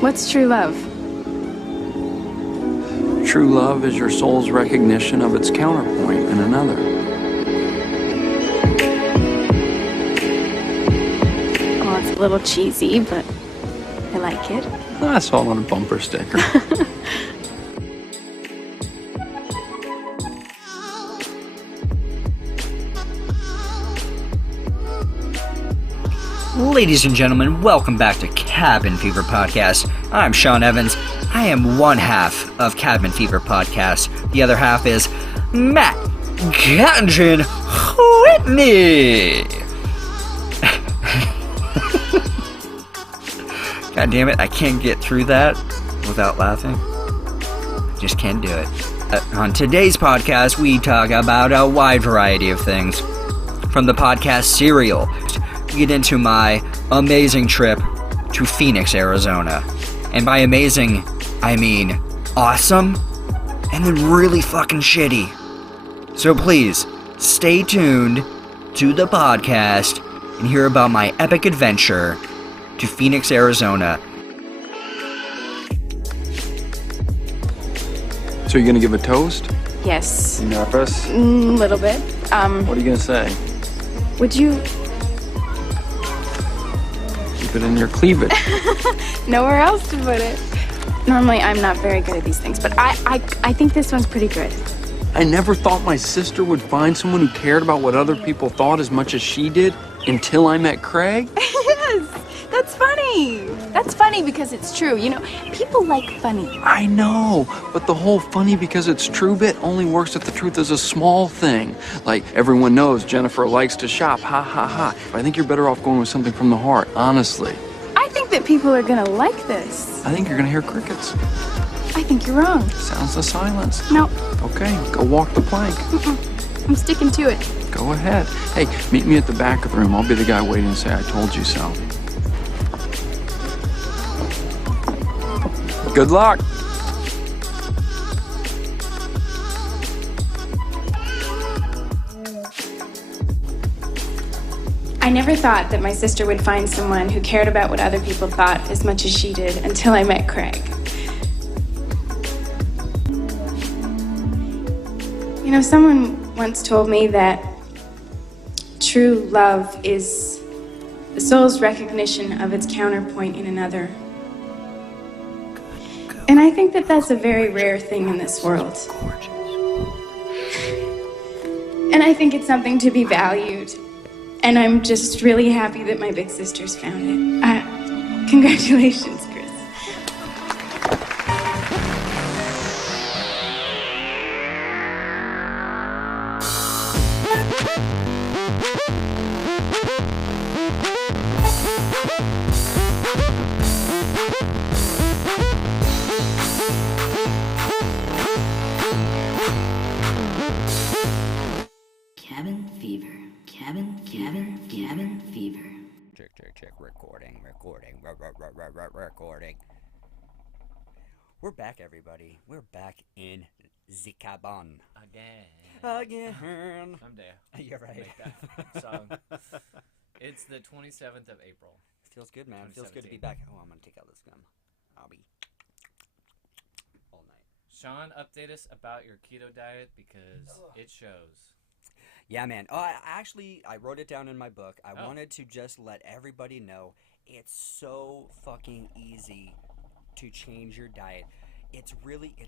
What's true love? True love is your soul's recognition of its counterpoint in another. Well, it's a little cheesy, but I like it. I saw it on a bumper sticker. Ladies and gentlemen, welcome back to Cabin Fever Podcast. I'm Sean Evans. I am one half of Cabin Fever Podcast. The other half is Matt Ganjin Whitney. God damn it, I can't get through that without laughing. Just can't do it. On today's podcast, we talk about a wide variety of things. From the podcast Serial, we get into my amazing trip to Phoenix, Arizona. And by amazing, I mean awesome, and then really fucking shitty. So please, stay tuned to the podcast and hear about my epic adventure to Phoenix, Arizona. So you're gonna give a toast? Yes. You nervous? A little bit. What are you gonna say? Would you... Keep it in your cleavage. Nowhere else to put it. Normally, I'm not very good at these things, but I think this one's pretty good. I never thought my sister would find someone who cared about what other people thought as much as she did until I met Craig. Yes, that's funny. That's funny because it's true. You know, people like funny. I know, but the whole funny because it's true bit only works if the truth is a small thing. Like, everyone knows Jennifer likes to shop, ha ha ha. But I think you're better off going with something from the heart, honestly. I think that people are gonna like this. I think you're gonna hear crickets. I think you're wrong. Sounds of silence. No. Okay, go walk the plank. I'm sticking to it. Go ahead. Hey, meet me at the back of the room. I'll be the guy waiting to say I told you so. Good luck. I never thought that my sister would find someone who cared about what other people thought as much as she did until I met Craig. You know, someone once told me that true love is the soul's recognition of its counterpoint in another. And I think that that's a very rare thing in this world. And I think it's something to be valued. And I'm just really happy that my big sister's found it. Congratulations, Chris. Cabin Fever. Cabin Fever. Check, recording. We're back, everybody. We're back in the cabin. Again. Someday. You're right. Make that song. It's the 27th of April. Feels good, man. Feels good to be back. Oh, I'm gonna take out this gum. I'll be all night. Sean, update us about your keto diet because it shows. Yeah, man. Oh, I wrote it down in my book. I wanted to just let everybody know it's so fucking easy to change your diet. It's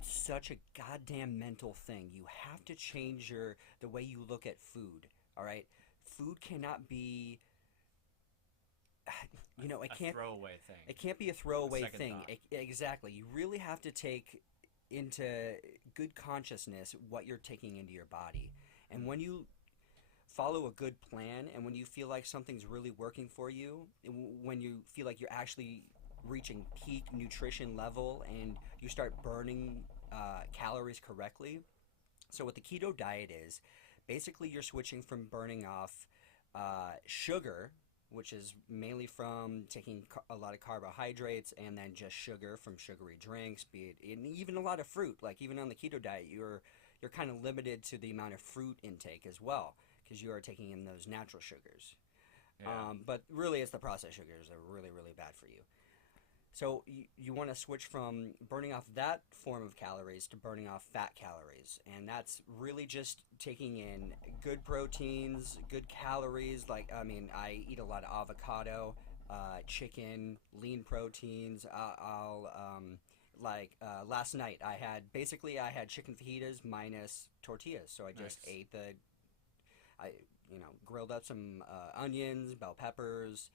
such a goddamn mental thing. You have to change the way you look at food, all right? Food cannot be, it can't... throwaway thing. It can't be a throwaway Second thing. thought. Exactly. You really have to take into good consciousness what you're taking into your body. And when you follow a good plan and when you feel like something's really working for you, when you feel like you're actually reaching peak nutrition level and you start burning calories correctly. So what the keto diet is, basically you're switching from burning off sugar, which is mainly from taking a lot of carbohydrates and then just sugar from sugary drinks, be it and even a lot of fruit. Like even on the keto diet, you're kind of limited to the amount of fruit intake as well, because you are taking in those natural sugars. Yeah. But really, it's the processed sugars that are really, really bad for you. So you want to switch from burning off that form of calories to burning off fat calories. And that's really just taking in good proteins, good calories. Like, I mean, I eat a lot of avocado, chicken, lean proteins. Last night I had chicken fajitas minus tortillas. So I just Nice. ate I grilled up some onions, bell peppers,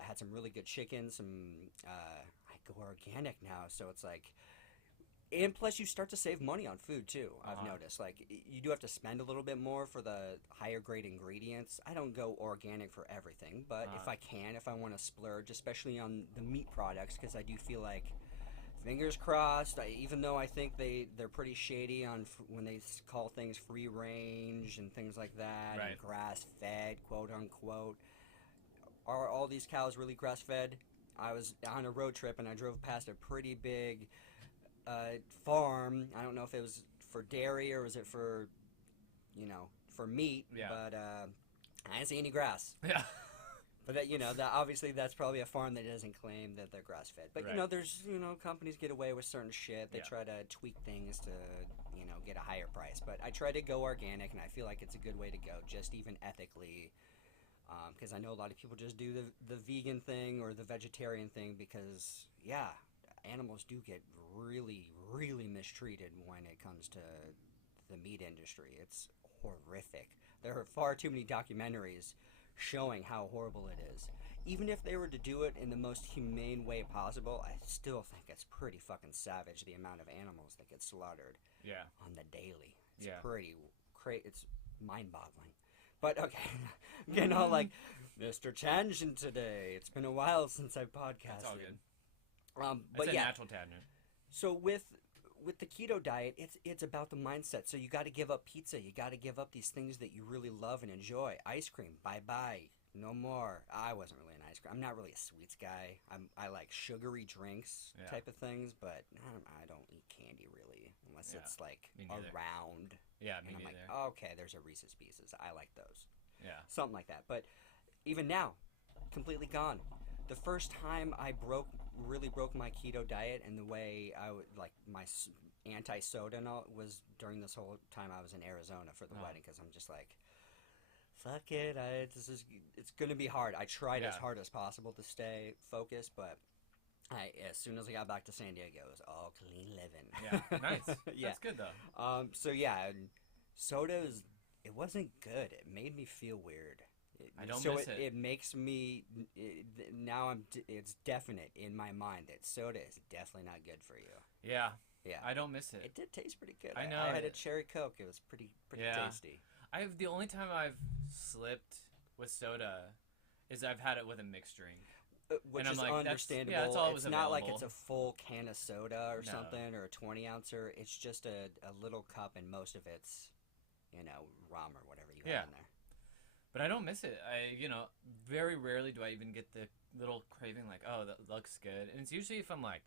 had some really good chicken. I go organic now, so it's like, and plus you start to save money on food too. I've noticed, like, you do have to spend a little bit more for the higher grade ingredients. I don't go organic for everything, but if I want to splurge, especially on the meat products, because I do feel like, fingers crossed. Even though I think they're pretty shady on when they call things free range and things like that, Right. and grass fed, quote unquote. Are all these cows really grass fed? I was on a road trip and I drove past a pretty big farm. I don't know if it was for dairy or was it for, for meat. Yeah. But I didn't see any grass. Yeah. But that obviously that's probably a farm that doesn't claim that they're grass fed. But Right. there's companies get away with certain shit. They Yeah. try to tweak things to get a higher price. But I try to go organic, and I feel like it's a good way to go, just even ethically. Because I know a lot of people just do the vegan thing or the vegetarian thing because, yeah, animals do get really, really mistreated when it comes to the meat industry. It's horrific. There are far too many documentaries showing how horrible it is. Even if they were to do it in the most humane way possible, I still think it's pretty fucking savage the amount of animals that get slaughtered Yeah. on the daily. It's Yeah. pretty it's mind-boggling. But okay, I'm getting all like Mr. Tangent today. It's been a while since I podcasted. That's all good. But It's a yeah, natural tangent. so with the keto diet, it's about the mindset. So you got to give up pizza. You got to give up these things that you really love and enjoy. Ice cream, bye bye, no more. I wasn't really an ice cream. I'm not really a sweets guy. I like sugary drinks Yeah. type of things, but I don't eat candy really unless Yeah, it's like me neither. around. Yeah, And me I'm neither. like, oh, okay, there's a Reese's Pieces. I like those. Yeah. Something like that. But even now, completely gone. The first time I really broke my keto diet and the way I would like my anti-soda and all was during this whole time I was in Arizona for the Oh. wedding, because I'm just like, fuck it, it's gonna be hard. I tried as Yeah. hard as possible to stay focused, but as soon as I got back to San Diego, it was all clean living. Yeah. Nice. Yeah. That's good though. So yeah, and it wasn't good. It made me feel weird. I don't so miss it. It makes me now it's definite in my mind that soda is definitely not good for you. Yeah. Yeah, I don't miss it. it did taste pretty good. I know I had a it- cherry Coke. It was pretty Yeah. tasty. The only time I've slipped with soda is I've had it with a mixed drink. Which I'm is like, that's understandable. all that it's was not like available. it's a full can of soda or No. something or a 20-ouncer. It's just a little cup, and most of it's rum or whatever you Yeah. have in there. But I don't miss it. Very rarely do I even get the little craving like, oh, that looks good. And it's usually if I'm like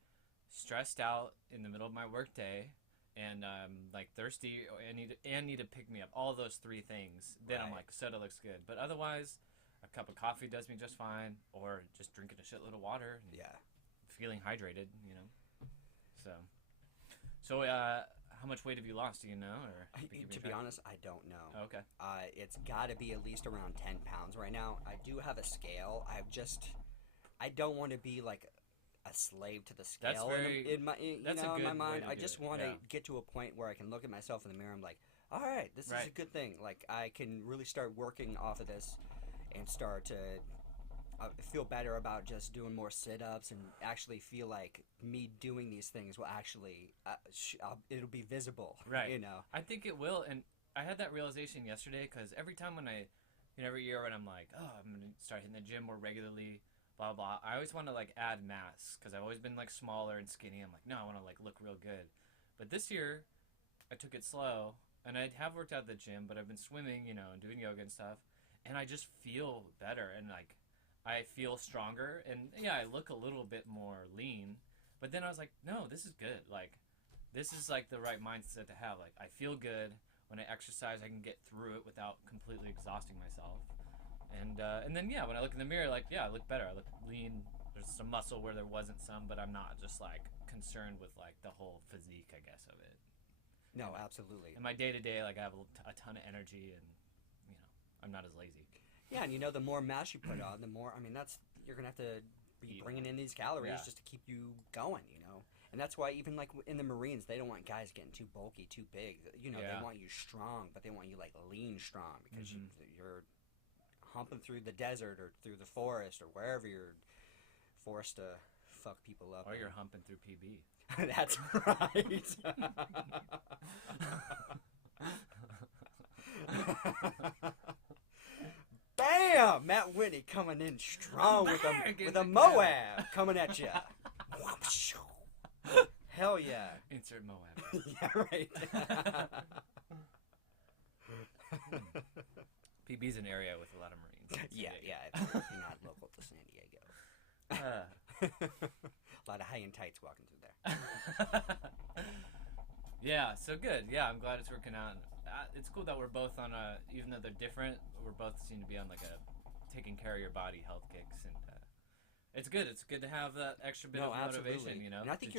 stressed out in the middle of my workday and like thirsty and need to pick me up. All those three things. Then I'm Right. like, soda looks good. But otherwise, a cup of coffee does me just fine, or just drinking a shitload of water and Yeah. feeling hydrated, So, how much weight have you lost? Do you know? Or To be honest, I don't know. Oh, okay. It's got to be at least around 10 pounds right now. I do have a scale. I don't want to be like a slave to the scale. That's very- in my that's a in my good mind. way to I do just it, want to yeah. get to a point where I can look at myself in the mirror. I'm like, all right, this is a Right. good thing. Like I can really start working off of this and start to feel better about just doing more sit-ups and actually feel like me doing these things will actually it'll be visible. Right. I I think it will, and I had that realization yesterday because every time every year when I'm like, oh, I'm gonna start hitting the gym more regularly, blah blah. I always want to like add mass because I've always been like smaller and skinny. I'm like, no, I want to like look real good. But this year, I took it slow, and I have worked out at the gym, but I've been swimming, and doing yoga and stuff, and I just feel better and like I feel stronger, and yeah, I look a little bit more lean. But then I was like, no, this is good. Like, this is like the right mindset to have. Like, I feel good. When I exercise, I can get through it without completely exhausting myself. And then, yeah, when I look in the mirror, like, yeah, I look better. I look lean. There's some muscle where there wasn't some, but I'm not just like concerned with like the whole physique, I guess, of it. No, absolutely. In my day to day, like I have a ton of energy, and I'm not as lazy. Yeah, and the more mass you put on, the more. I mean, you're gonna have to be bringing in these calories just to keep you going. And that's why even like in the Marines, they don't want guys getting too bulky, too big. They want you strong, but they want you like lean strong because you're humping through the desert or through the forest or wherever you're forced to fuck people up. Or you're humping through PB. That's right. Bam! Matt Whitney coming in strong with a Moab coming at you. Hell yeah. Insert Moab. Yeah, right. PB's an area with a lot of Marines. Yeah. If you're not local to San Diego. A lot of high and tights walking through there. Yeah, so good. Yeah, I'm glad it's working out. It's cool that we're both on even though they're different, we're both seem to be on like a taking care of your body health kicks, and it's good. It's good to have that extra bit of motivation, And I think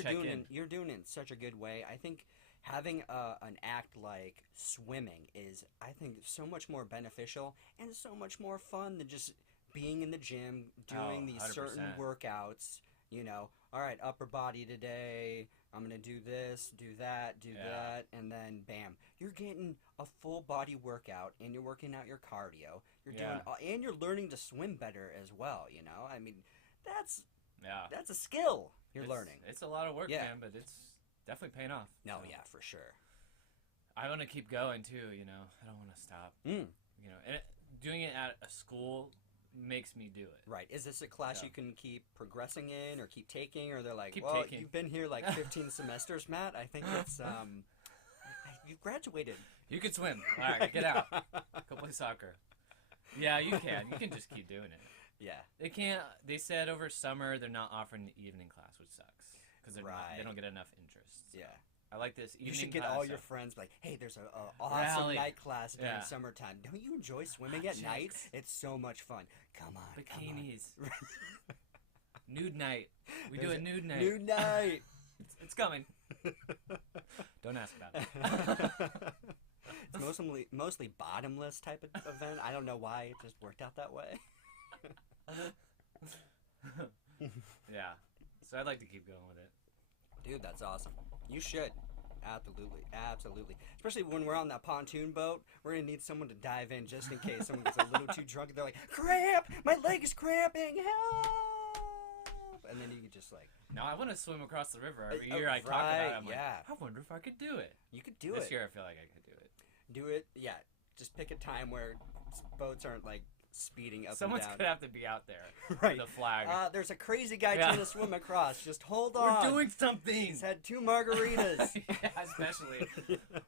you're doing it in such a good way. I think having an act like swimming is, I think, so much more beneficial and so much more fun than just being in the gym doing these 100%. certain workouts. All right, upper body today. I'm going to do this, do that, and then bam. You're getting a full body workout, and you're working out your cardio. You're doing, and you're learning to swim better as well, I mean, that's a skill you're learning. It's a lot of work, man, but it's definitely paying off. No, so. yeah, for sure. I want to keep going, too, I don't want to stop. And doing it at a school makes me do it. Right. Is this a class you can keep progressing in or keep taking, or they're like, taking. You've been here like 15 semesters, Matt. I think it's you graduated. You can swim. All right, get out. Go play soccer. Yeah, you can. You can just keep doing it. Yeah. They can't. They said over summer they're not offering the evening class, which sucks because they don't get enough interest. So. Yeah. I like this evening. You should get class all your friends like, hey, there's an awesome Rally. night class during summertime. Don't you enjoy swimming at night? It's so much fun. Come on. Bikinis. Nude night. We do a nude night. Nude night. It's coming. Don't ask about it. It's mostly bottomless type of event. I don't know why it just worked out that way. Yeah. So I'd like to keep going with it. Dude, that's awesome. You should. Absolutely. Especially when we're on that pontoon boat, we're going to need someone to dive in just in case someone gets a little too drunk and they're like, cramp! My leg is cramping! Help! And then you can just like... No, I want to swim across the river. Every year I talk about it, I'm like, I wonder if I could do it. You could do it. This year I feel like I could do it. Do it, yeah. Just pick a time where boats aren't like speeding up Someone's and down. gonna have to be out there right. with a flag. There's a crazy guy trying to swim across. Just hold on. We're doing something. He's had 2 margaritas. Yeah, especially.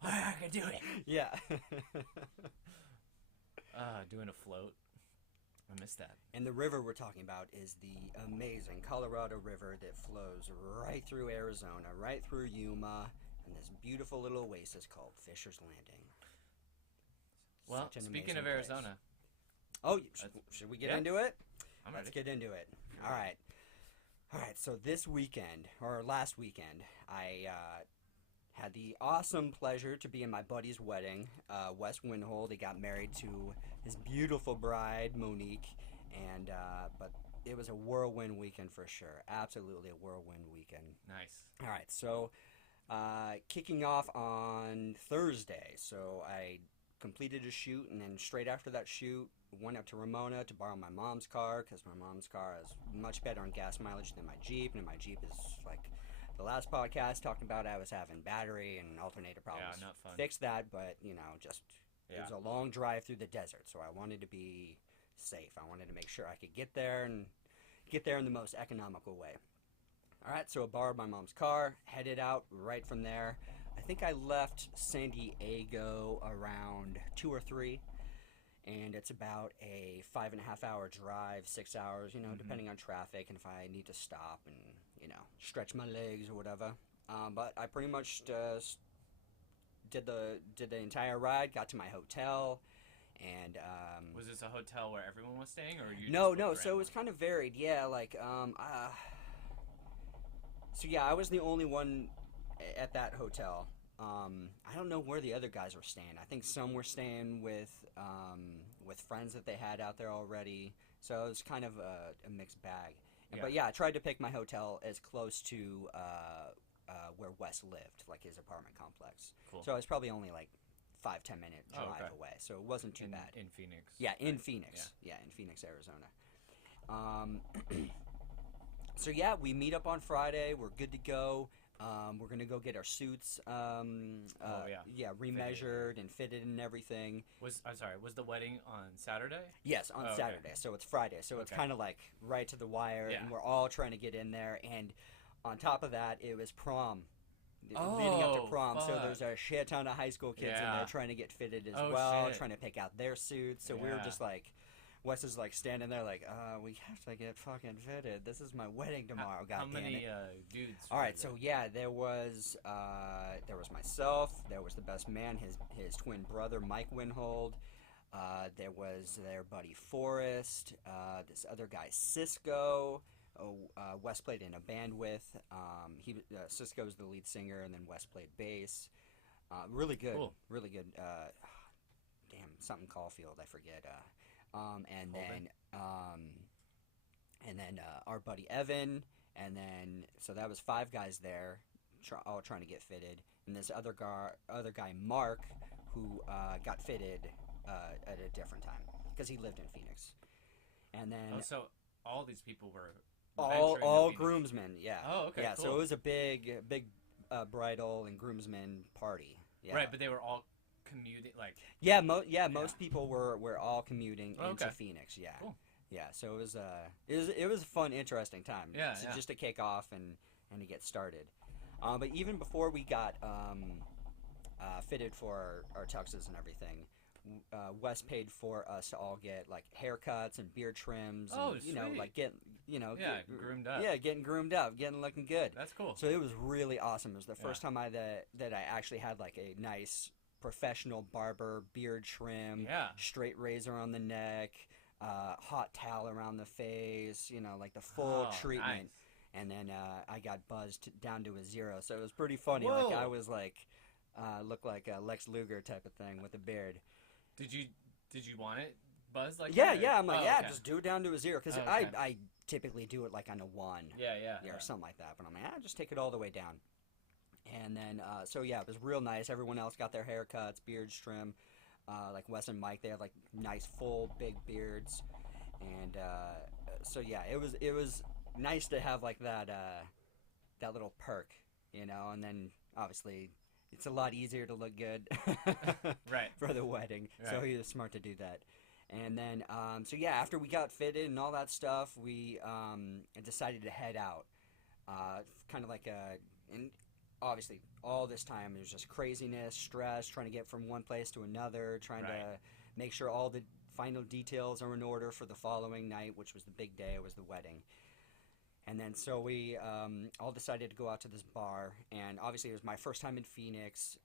I can do it. Yeah. Doing a float. I missed that. And the river we're talking about is the amazing Colorado River that flows right through Arizona, right through Yuma, and this beautiful little oasis called Fisher's Landing. Well, speaking of Arizona. Oh, should we get into it? Let's get into it. All right. So this weekend, or last weekend, I had the awesome pleasure to be in my buddy's wedding, Wes Winhold. He got married to his beautiful bride, Monique, and but it was a whirlwind weekend for sure. Absolutely a whirlwind weekend. Nice. All right, so kicking off on Thursday, so I completed a shoot, and then straight after that shoot, went up to Ramona to borrow my mom's car, because my mom's car is much better on gas mileage than my Jeep, and my Jeep is like the last podcast talked about. I was having battery and alternator problems. Yeah, not fun. Fixed that, but it was a long drive through the desert, so I wanted to be safe. I wanted to make sure I could get there in the most economical way. All right, so I borrowed my mom's car, headed out right from there. I think I left San Diego around 2 or 3, and it's about a 5.5 hour drive, 6 hours, depending on traffic and if I need to stop and, stretch my legs or whatever. But I pretty much did the entire ride, got to my hotel, And Was this a hotel where everyone was staying, or you? no, just no. booked So it was randomly? kind of varied. Yeah, like so yeah, I was the only one at that hotel. I don't know where the other guys were staying. I think some were staying with friends that they had out there already. So it was kind of a mixed bag. Yeah. But yeah, I tried to pick my hotel as close to where Wes lived, like his apartment complex. Cool. So I was probably only like 5-10 minute Oh, drive okay. away. So it wasn't too in, bad. in Phoenix. Yeah, in right? Phoenix. Yeah, in Phoenix, Arizona. So yeah, we meet up on Friday. We're good to go. We're gonna go get our suits, Yeah. remeasured and fitted and everything. I'm sorry. Was the wedding on Saturday? Yes, on Oh, okay. Saturday. So it's Friday. So it's Okay. kind of like right to the wire, Yeah. and we're all trying to get in there. And on top of that, it was prom. Leading up to Oh, prom, so there's fuck. a shit ton of high school kids in there Yeah. trying to get fitted as Oh, well, shit. trying to pick out their suits. So we were Yeah. just like, Wes is like standing there like, we have to get fucking fitted. This is my wedding tomorrow. How God damn many it. dudes? All were right, there? so yeah, there was myself, there was the best man, his twin brother Mike Winhold, there was their buddy Forrest, this other guy Cisco. Wes played in a band with. Cisco's the lead singer, and then Wes played bass. Really good, Cool. really good. Damn, something Caulfield, I forget. And Holden? then our buddy Evan, and then so that was 5 guys there, all trying to get fitted, and this other guy Mark, who got fitted at a different time because he lived in Phoenix, and then Oh, so all these people were all venturing to Phoenix. groomsmen, yeah. Oh, okay, Yeah, so cool. it was a big bridal and groomsmen party. Yeah. Right, but they were all commuting. Like, Yeah, most people were all commuting Oh, into okay. Phoenix. Yeah, Cool. yeah. So it was a fun, interesting time. Yeah, to, yeah. just to kick off and to get started. But even before we got fitted for our tuxes and everything, Wes paid for us to all get like haircuts and beard trims. Oh, and, sweet. like getting groomed up. Yeah, getting groomed up, getting looking good. That's cool. So it was really awesome. It was the first Yeah. time that I actually had like a nice professional barber beard trim, Yeah. straight razor on the neck, hot towel around the face, like the full Oh, treatment. nice. And then I got buzzed down to a 0, so it was pretty funny. Like I Whoa. was like, looked like a Lex Luger type of thing with a beard. Did you want it buzzed like Yeah, that? yeah. I'm like, Oh, yeah, okay. just do it down to a 0 because Oh, okay. I typically do it like on a 1. Yeah. Or something like that. But I'm like, just take it all the way down. And then, so yeah, it was real nice. Everyone else got their haircuts, beards trim. Like Wes and Mike, they had like nice full big beards. And so yeah, it was nice to have like that little perk, And then obviously, it's a lot easier to look good, Right. for the wedding. So Right. he was smart to do that. And then, so yeah, after we got fitted and all that stuff, we decided to head out. Kind of like and obviously all this time there's just craziness, stress, trying to get from one place to another, trying Right. to make sure all the final details are in order for the following night, which was the big day. It was the wedding. And then so we all decided to go out to this bar, and obviously it was my first time in Phoenix,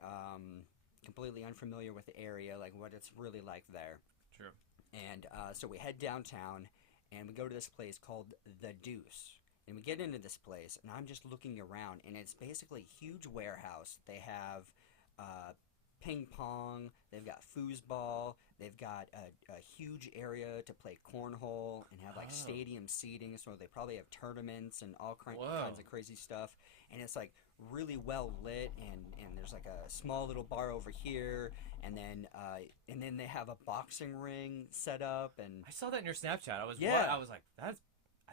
completely unfamiliar with the area, like what it's really like there. True. And so we head downtown, and we go to this place called The Deuce. And we get into this place, and I'm just looking around, and it's basically a huge warehouse. They have ping pong, they've got foosball, they've got a huge area to play cornhole, and have like Oh. stadium seating, so they probably have tournaments and all kinds Whoa. of crazy stuff. And it's like really well lit, and there's like a small little bar over here, and then they have a boxing ring set up, and I saw that in your Snapchat. I was Yeah. I was like, I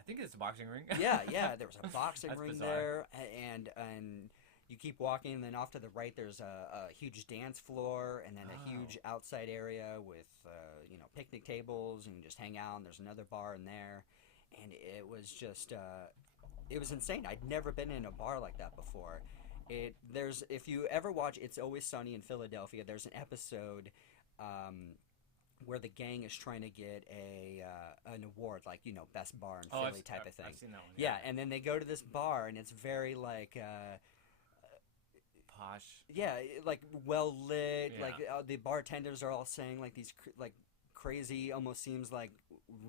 think it's a boxing ring. yeah, there was a boxing That's ring bizarre. there, and you keep walking, and then off to the right there's a huge dance floor, and then a Oh. huge outside area with picnic tables, and you just hang out, and there's another bar in there, and it was just it was insane. I'd never been in a bar like that before. If you ever watch It's Always Sunny in Philadelphia, there's an episode where the gang is trying to get an award, like best bar in Philly type of thing. I've seen that one. Yeah, and then they go to this bar, and it's very like Posh. like well lit. Yeah. Like the bartenders are all saying like these like crazy, almost seems like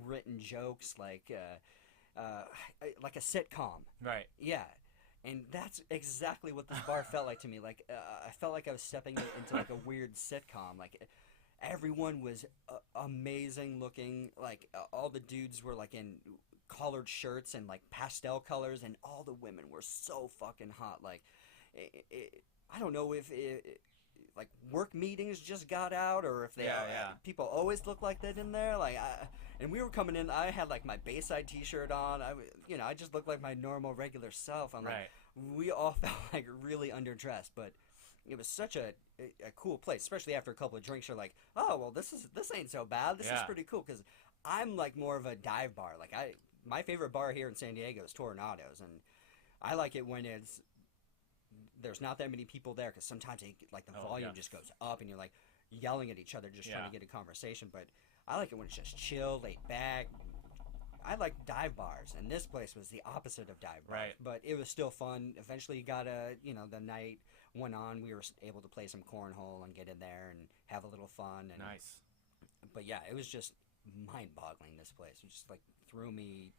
written jokes, like a sitcom. Right. Yeah. And that's exactly what this bar felt like to me. Like I felt like I was stepping into like a weird sitcom. Like everyone was amazing looking. Like all the dudes were like in collared shirts and like pastel colors, and all the women were so fucking hot. Like I don't know if like work meetings just got out, or if they people always look like that in there. Like and we were coming in. I had like my Bayside T-shirt on. I just looked like my normal regular self. I'm like, we all felt like really underdressed, but it was such a cool place, especially after a couple of drinks. You're like, oh well, this ain't so bad. This is pretty cool, because I'm like more of a dive bar. Like my favorite bar here in San Diego is Tornado's, and I like it when there's not that many people there, because sometimes the volume just goes up and you're like yelling at each other just trying to get a conversation. But I like it when it's just chill, laid back. I like dive bars, and this place was the opposite of dive bars. Right. But it was still fun. Eventually, the night went on. We were able to play some cornhole and get in there and have a little fun. And, Nice. But yeah, it was just mind-boggling. This place it just like threw me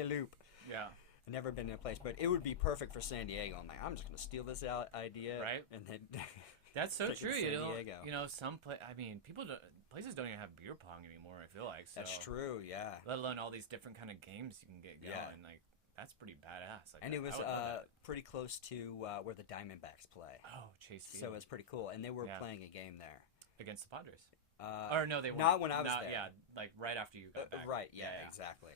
a loop. Yeah. I've never been in a place, but it would be perfect for San Diego. I'm like, I'm just gonna steal this idea, Right. And then That's so take it to true. San You know, Diego. I mean, places don't even have beer pong anymore. I feel like so. That's true, yeah. Let alone all these different kind of games you can get going. Yeah. Like that's pretty badass. Like, And it was I would love that. pretty close to where the Diamondbacks play, Oh, Chase Field. so it was pretty cool. And they were Yeah. playing a game there. Against the Padres. Or Or no, they weren't. not when I was there. Yeah, like right after you got back. Right, yeah, exactly.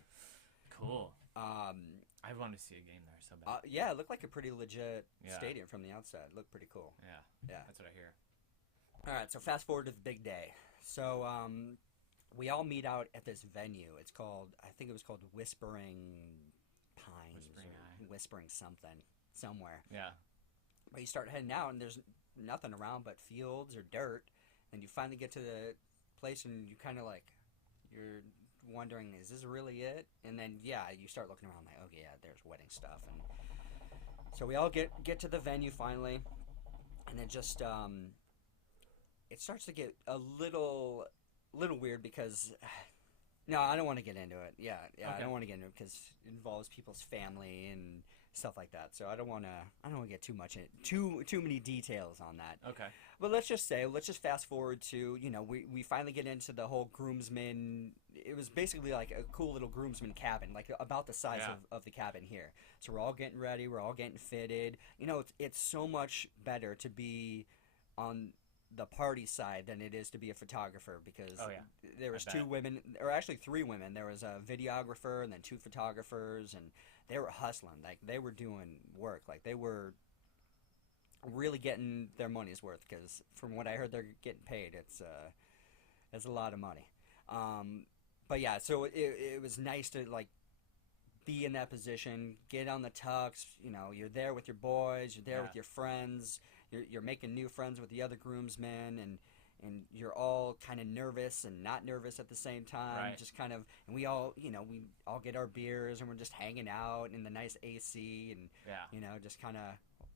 Cool. Um, I want to see a game there so bad. yeah, it looked like a pretty legit Yeah. stadium from the outside. It looked pretty cool. Yeah. Yeah. That's what I hear. All right, so fast forward to the big day. So we all meet out at this venue. It's called, I think it was called Whispering Pines Whispering or Eye. Whispering something somewhere. Yeah. But you start heading out, and there's nothing around but fields or dirt. And you finally get to the place, and you kind of like, you're wondering, is this really it? And then, yeah, you start looking around like, oh, yeah, there's wedding stuff. And so we all get to the venue finally, and it just, it starts to get a little weird because, no, I don't want to get into it. Yeah, Okay. I don't want to get into it because it involves people's family and stuff like that. So I don't want to get too much in too many details on that. Okay. But let's just fast forward to, we finally get into the whole groomsman. It was basically like a cool little groomsman cabin, like about the size of the cabin here. So we're all getting ready, we're all getting fitted. It's so much better to be on the party side than it is to be a photographer, because there was two women, or actually three women. There was a videographer and then two photographers, and they were hustling. Like, they were doing work. Like, they were really getting their money's worth, because from what I heard, they're getting paid. It's a lot of money. But yeah, so it was nice to like be in that position, get on the tux. You're there with your boys, you're there with your friends, you're making new friends with the other groomsmen, and you're all kind of nervous and not nervous at the same time. Right. Just kind of, and we all get our beers, and we're just hanging out in the nice AC, and just kind of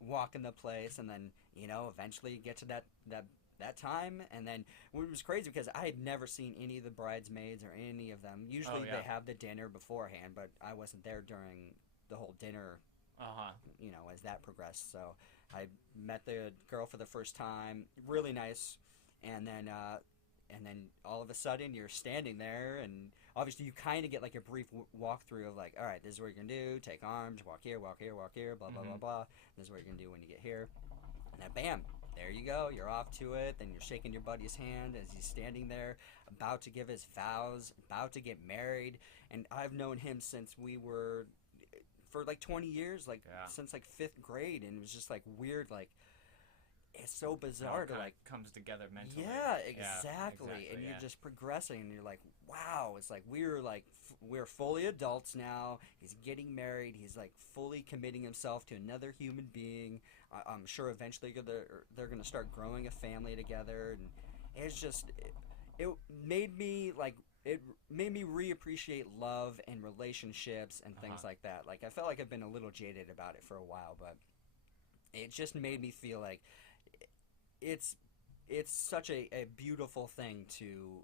walking the place, and then eventually get to that time. And then it was crazy because I had never seen any of the bridesmaids or any of them. Usually they have the dinner beforehand, but I wasn't there during the whole dinner. As that progressed. So I met the girl for the first time, really nice, and then all of a sudden you're standing there, and obviously you kind of get like a brief walkthrough of like, all right, this is what you're gonna do: take arms, walk here, walk here, walk here, blah blah blah blah. This is what you're gonna do when you get here, and then bam, there you go, you're off to it. Then you're shaking your buddy's hand as he's standing there, about to give his vows, about to get married. And I've known him since we were, for like 20 years, like since like 5th grade, and it was just like weird, like it's so bizarre to like comes together mentally. Yeah, exactly. And you're just progressing, and you're like, wow, it's like we're fully adults now. He's getting married. He's like fully committing himself to another human being. I'm sure eventually they're gonna start growing a family together, and it's just it made me reappreciate love and relationships and things like that. Like, I felt like I've been a little jaded about it for a while, but it just made me feel like it's such a beautiful thing to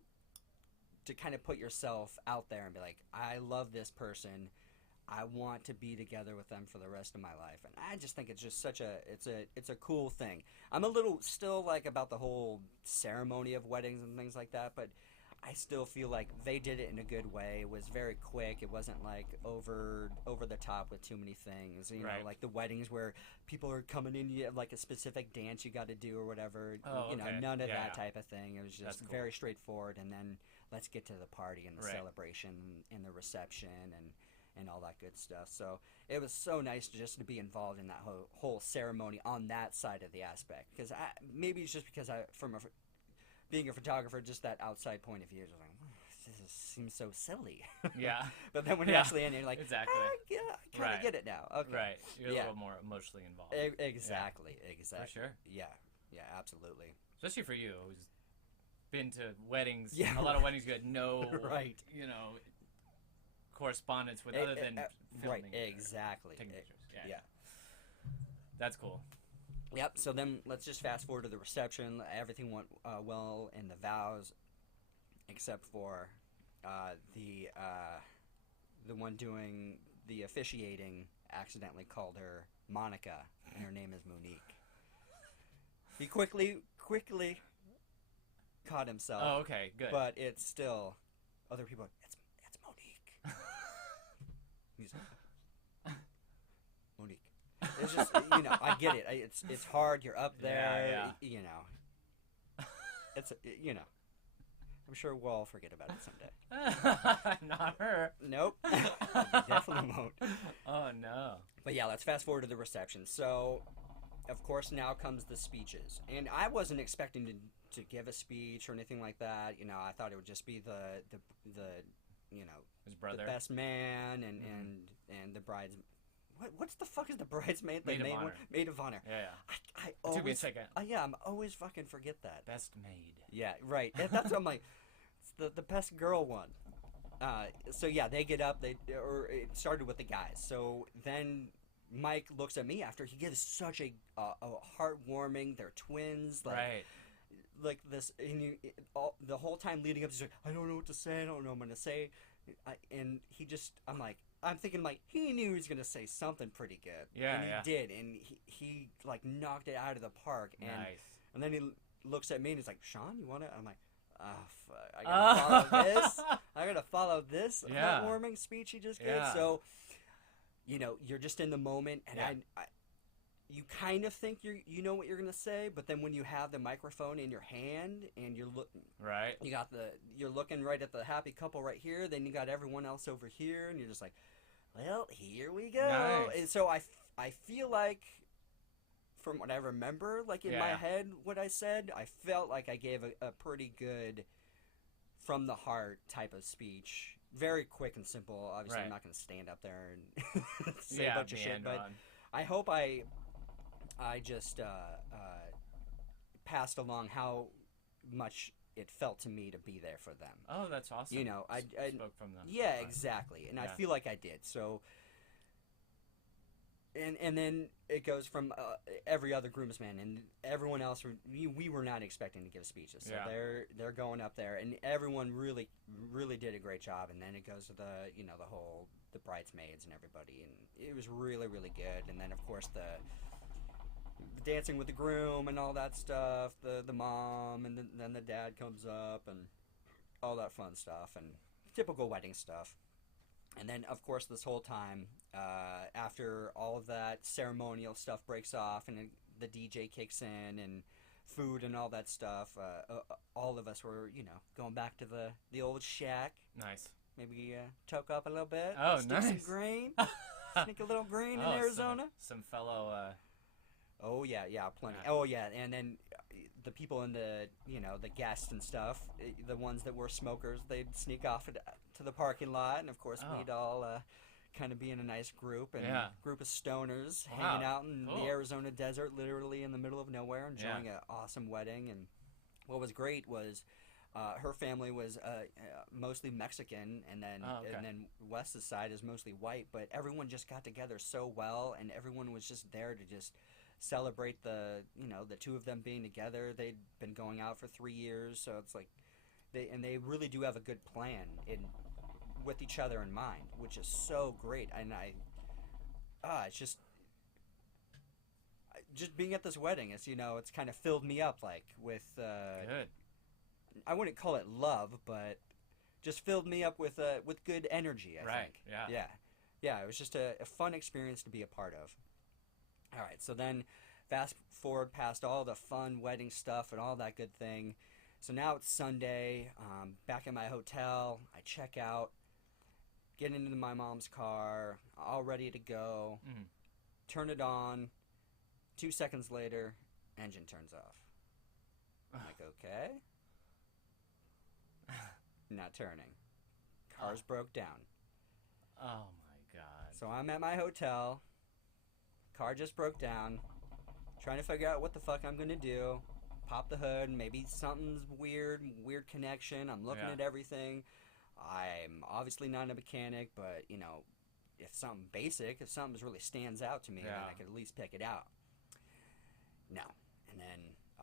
to kind of put yourself out there and be like, I love this person. I want to be together with them for the rest of my life. And I just think it's just it's a cool thing. I'm a little still like about the whole ceremony of weddings and things like that, but I still feel like they did it in a good way. It was very quick. It wasn't like over the top with too many things. You know, like the weddings where people are coming in, you have like a specific dance you got to do or whatever. Oh, you know, okay. none of Yeah, that yeah. type of thing. It was just That's cool. very straightforward. And then let's get to the party and the Right. celebration and the reception and all that good stuff. So it was so nice just to be involved in that whole ceremony on that side of the aspect. Because maybe it's just because being a photographer, just that outside point of view, just like, this seems so silly. Yeah. But then when you're actually in, you're like, Exactly. yeah, I kind of Right. get it now. Okay. Right. You're a Yeah. little more emotionally involved. Exactly. For sure. Yeah. Yeah, absolutely. Especially for you, who's been to weddings. Yeah, A lot of weddings you had no, Right. you know, correspondence with other than Right. filming. or Exactly. taking pictures. Yeah. Yeah. That's cool. Yep. So then let's just fast forward to the reception. Everything went well in the vows, except for the one doing the officiating accidentally called her Monica, and her name is Monique. He quickly caught himself. Oh, okay, good. But it's still other people. It's Monique. He's like, Monique. It's just I get it. It's hard. You're up there. Yeah. You know. It's I'm sure we'll all forget about it someday. Not her. Nope. Definitely won't. Oh no. But yeah, let's fast forward to the reception. So, of course, now comes the speeches, and I wasn't expecting to give a speech or anything like that. You know, I thought it would just be the His brother. the best man and the bride's. What's the fuck is the bridesmaid? Maid of maid honor. one? Maid of honor. Yeah. I It took me a always. second. Yeah, I'm always fucking forget that. Best maid. Yeah, right. And that's what I'm like. It's the best girl one. So yeah, they get up. Or it started with the guys. So then Mike looks at me after he gives such a heartwarming. They're twins. Like, Right. Like this, and the whole time leading up, he's like, I don't know what to say. I don't know what I'm gonna say. And he just, I'm thinking like he knew he was gonna say something pretty good. Yeah, and he yeah. did, and he like knocked it out of the park. And Nice. and then he looks at me and he's like, Sean, you wanna? I'm like, oh fuck, I gotta follow this. I gotta follow this Yeah. heartwarming speech he just gave. Yeah. So, you're just in the moment, and Yeah. you kind of think you know what you're gonna say, but then when you have the microphone in your hand and you're Right. you're looking right at the happy couple right here, then you got everyone else over here, and you're just like, well, here we go. Nice. And so I feel like, from what I remember, like in my Yeah. head, what I said, I felt like I gave a pretty good, from the heart type of speech. Very quick and simple. Obviously, I'm Right. not going to stand up there and say Yeah, a bunch of shit, meander but on. I hope I just passed along how much it felt to me to be there for them. Oh, that's awesome. You know, I spoke from them. yeah, Right. exactly, and I Yeah. feel like I did. So, and then it goes from every other groomsman and everyone else. We were not expecting to give speeches, so Yeah. they're going up there, and everyone really did a great job. And then it goes to the bridesmaids and everybody, and it was really good. And then of course the dancing with the groom and all that stuff, the mom, and then the dad comes up and all that fun stuff and typical wedding stuff. And then of course this whole time, after all of that ceremonial stuff breaks off and the DJ kicks in and food and all that stuff, all of us were going back to the old shack, Nice. maybe choke up a little bit, Oh, stick nice. some grain, sneak a little grain in Oh, Arizona. Some fellow. Oh yeah, plenty. Yeah. Oh yeah, and then the people in the the guests and stuff, the ones that were smokers, they'd sneak off to the parking lot, and of course Oh. we'd all kind of be in a nice group and Yeah. group of stoners Wow, hanging out in cool. the Arizona desert, literally in the middle of nowhere, enjoying an awesome wedding. And what was great was her family was mostly Mexican, and then Oh, okay. and then Wes's side is mostly white, but everyone just got together so well, and everyone was just there to just celebrate the two of them being together. They'd been going out for 3 years, so it's like They really do have a good plan with each other in mind, which is so great. And it's just being at this wedding. It's kind of filled me up like with. Good. I wouldn't call it love, but just filled me up with good energy. I think. Yeah. It was just a fun experience to be a part of. All right, so then fast forward past all the fun wedding stuff and all that good thing. So now it's Sunday, back in my hotel. I check out, get into my mom's car, all ready to go, turn it on. 2 seconds later, engine turns off. I'm like, okay. Not turning. Car's broke down. Oh my god. So I'm at my hotel. Car just broke down. Trying to figure out what the fuck I'm gonna do. Pop the hood. Maybe something's weird connection. I'm looking at everything. I'm obviously not a mechanic, but if something really stands out to me, then I could at least pick it out. No. And then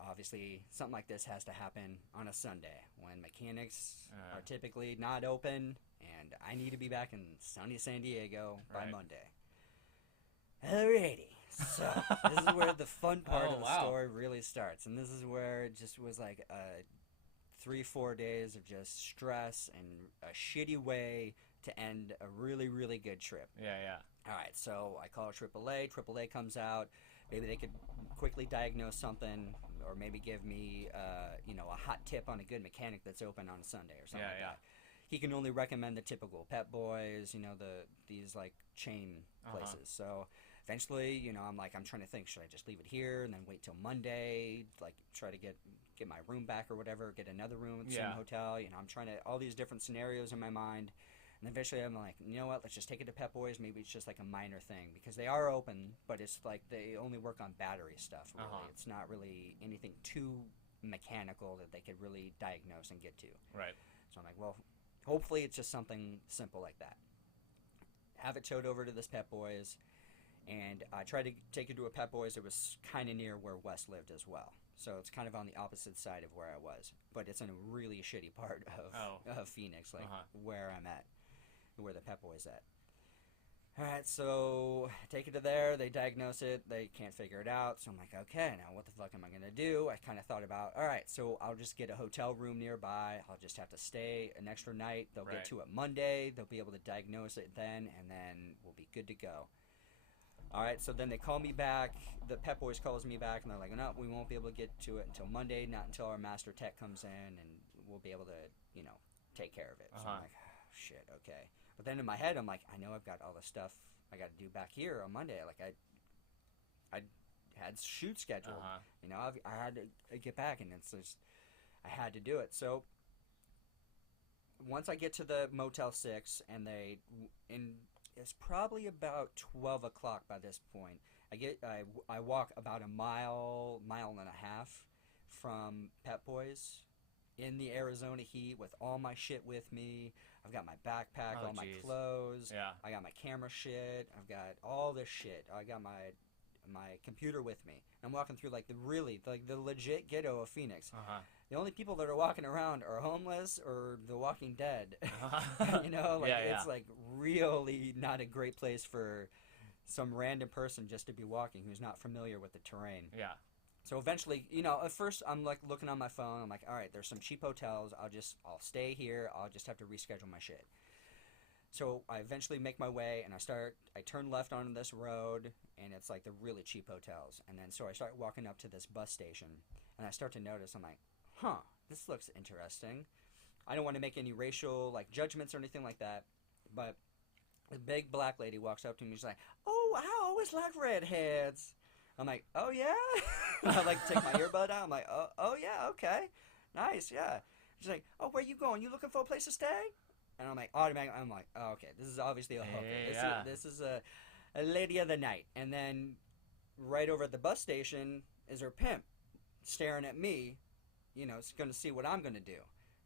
obviously something like this has to happen on a Sunday when mechanics are typically not open, and I need to be back in sunny San Diego by Monday. Alrighty. So this is where the fun part of the story really starts, and this is where it just was like 3-4 days of just stress and a shitty way to end a really, really good trip. Yeah. All right, so I call AAA. AAA comes out. Maybe they could quickly diagnose something, or maybe give me, a hot tip on a good mechanic that's open on a Sunday or something like that. He can only recommend the typical Pep Boys, these like chain places. So eventually, I'm trying to think, should I just leave it here and then wait till Monday, like try to get my room back or whatever, get another room at the same hotel. I'm trying to all these different scenarios in my mind. And eventually I'm like, you know what, let's just take it to Pep Boys. Maybe it's just like a minor thing, because they are open, but it's like they only work on battery stuff, really. It's not really anything too mechanical that they could really diagnose and get to. Right. So I'm like, well, hopefully it's just something simple like that. Have it towed over to this Pep Boys, and I tried to take it to a Pep Boys that was kind of near where Wes lived as well. So it's kind of on the opposite side of where I was, but it's in a really shitty part of Phoenix, like where I'm at, where the Pep Boys at. All right, so take it to there. They diagnose it. They can't figure it out. So I'm like, okay, now what the fuck am I going to do? I kind of thought about, all right, so I'll just get a hotel room nearby. I'll just have to stay an extra night. They'll get to it Monday. They'll be able to diagnose it then, and then we'll be good to go. All right, so then they call me back. The Pep Boys calls me back, and they're like, no, we won't be able to get to it until Monday, not until our master tech comes in, and we'll be able to, take care of it. So I'm like, oh, shit, okay. But then in my head, I'm like, I know I've got all the stuff I got to do back here on Monday. Like, I had shoot scheduled. I had to get back, and it's just, I had to do it. So once I get to the Motel 6, and it's probably about 12 o'clock by this point. I walk about a mile and a half from Pep Boys in the Arizona heat with all my shit with me. I've got my backpack, all my clothes. Yeah. I got my camera shit. I've got all this shit. I got my computer with me. I'm walking through like the legit ghetto of Phoenix. The only people that are walking around are homeless or The Walking Dead. It's like really not a great place for some random person just to be walking who's not familiar with the terrain. Yeah. So eventually, at first I'm like looking on my phone. I'm like, all right, there's some cheap hotels. I'll stay here. I'll just have to reschedule my shit. So I eventually make my way, and I turn left onto this road, and it's like the really cheap hotels. And then so I start walking up to this bus station, and I start to notice, I'm like, this looks interesting. I don't want to make any racial judgments or anything like that, but the big black lady walks up to me. She's like, oh, I always like redheads. I'm like, oh yeah? I take my earbud out. I'm like, oh yeah, okay, nice, yeah. She's like, oh, where you going? You looking for a place to stay? And I'm like, automatically, I'm like, oh, okay, this is obviously a hooker. This is a lady of the night. And then right over at the bus station is her pimp staring at me. It's going to see what I'm going to do.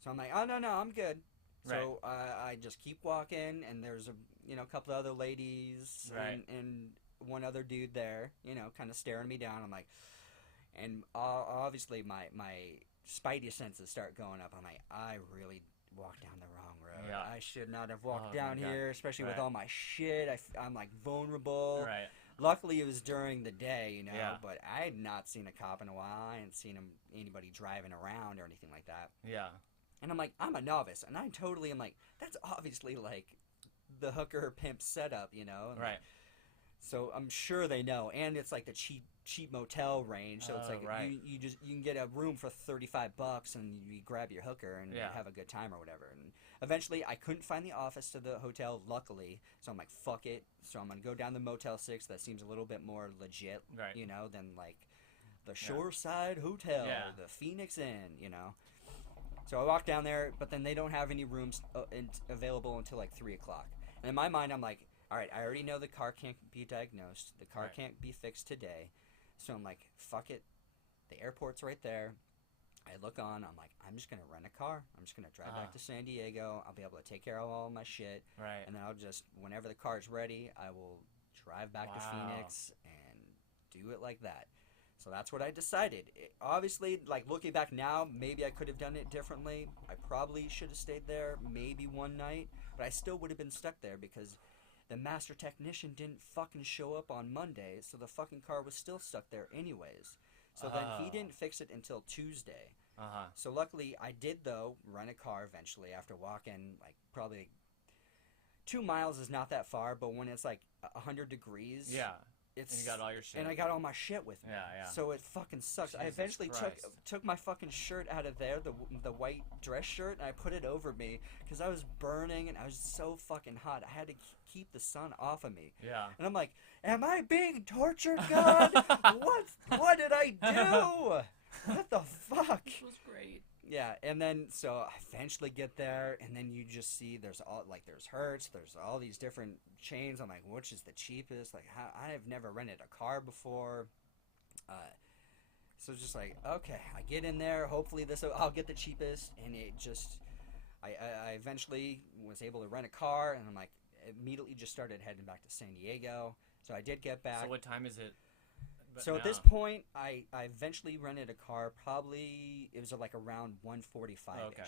So I'm like, oh, no, I'm good. Right. So I just keep walking, and there's a couple of other ladies and one other dude there, kind of staring me down. I'm like, and obviously my spidey senses start going up. I'm like, I really walked down the wrong road. Yeah. I should not have walked Oh, down my God. here, especially with Right. all my shit. I'm like vulnerable. Right. Luckily, it was during the day, Yeah. but I had not seen a cop in a while. I hadn't seen anybody driving around or anything like that. Yeah. And I'm like, I'm a novice, and I totally am like, that's obviously like the hooker pimp setup, and Right. so I'm sure they know, and it's like the cheap motel range, so it's Oh, like right. you can get a room for $35 and you grab your hooker and Yeah. have a good time or whatever. And eventually, I couldn't find the office to the hotel, luckily, so I'm like, fuck it. So I'm gonna go down to Motel 6. That seems a little bit more legit, Right. than like the Shoreside Hotel, Yeah. the Phoenix Inn, So I walk down there, but then they don't have any rooms available until like 3 o'clock. And in my mind, I'm like, all right, I already know the car can't be diagnosed. The car Right. can't be fixed today. So I'm like, fuck it. The airport's right there. I look on. I'm like, I'm just going to rent a car. I'm just going to drive back to San Diego. I'll be able to take care of all my shit. Right. And then I'll just, whenever the car's ready, I will drive back to Wow. Phoenix and do it like that. So that's what I decided. Obviously, like looking back now, maybe I could have done it differently. I probably should have stayed there maybe one night, but I still would have been stuck there because the master technician didn't fucking show up on Monday, so the fucking car was still stuck there anyways. So then he Oh. didn't fix it until Tuesday. Uh-huh. So luckily, I did, though, rent a car eventually after walking, like, probably 2 miles is not that far, but when it's like 100 degrees, Yeah. it's... And you got all your shit. And I got all my shit with me. Yeah, yeah. So it fucking sucks. I Jesus eventually Christ. took my fucking shirt out of there, the white dress shirt, and I put it over me because I was burning and I was so fucking hot. I had to keep the sun off of me. Yeah. And I'm like, am I being tortured, God? What did I do? What the fuck? This was great. Yeah, and then so I eventually get there, and then you just see there's Hertz, there's all these different chains. I'm like, which is the cheapest? Like, I've never rented a car before. So it's just like, okay, I get in there. Hopefully I'll get the cheapest, and it just, I eventually was able to rent a car, and I'm like, immediately just started heading back to San Diego. So I did get back. So what time is it? So at this now? point, I eventually rented a car. Probably it was like around 1:45ish. Okay.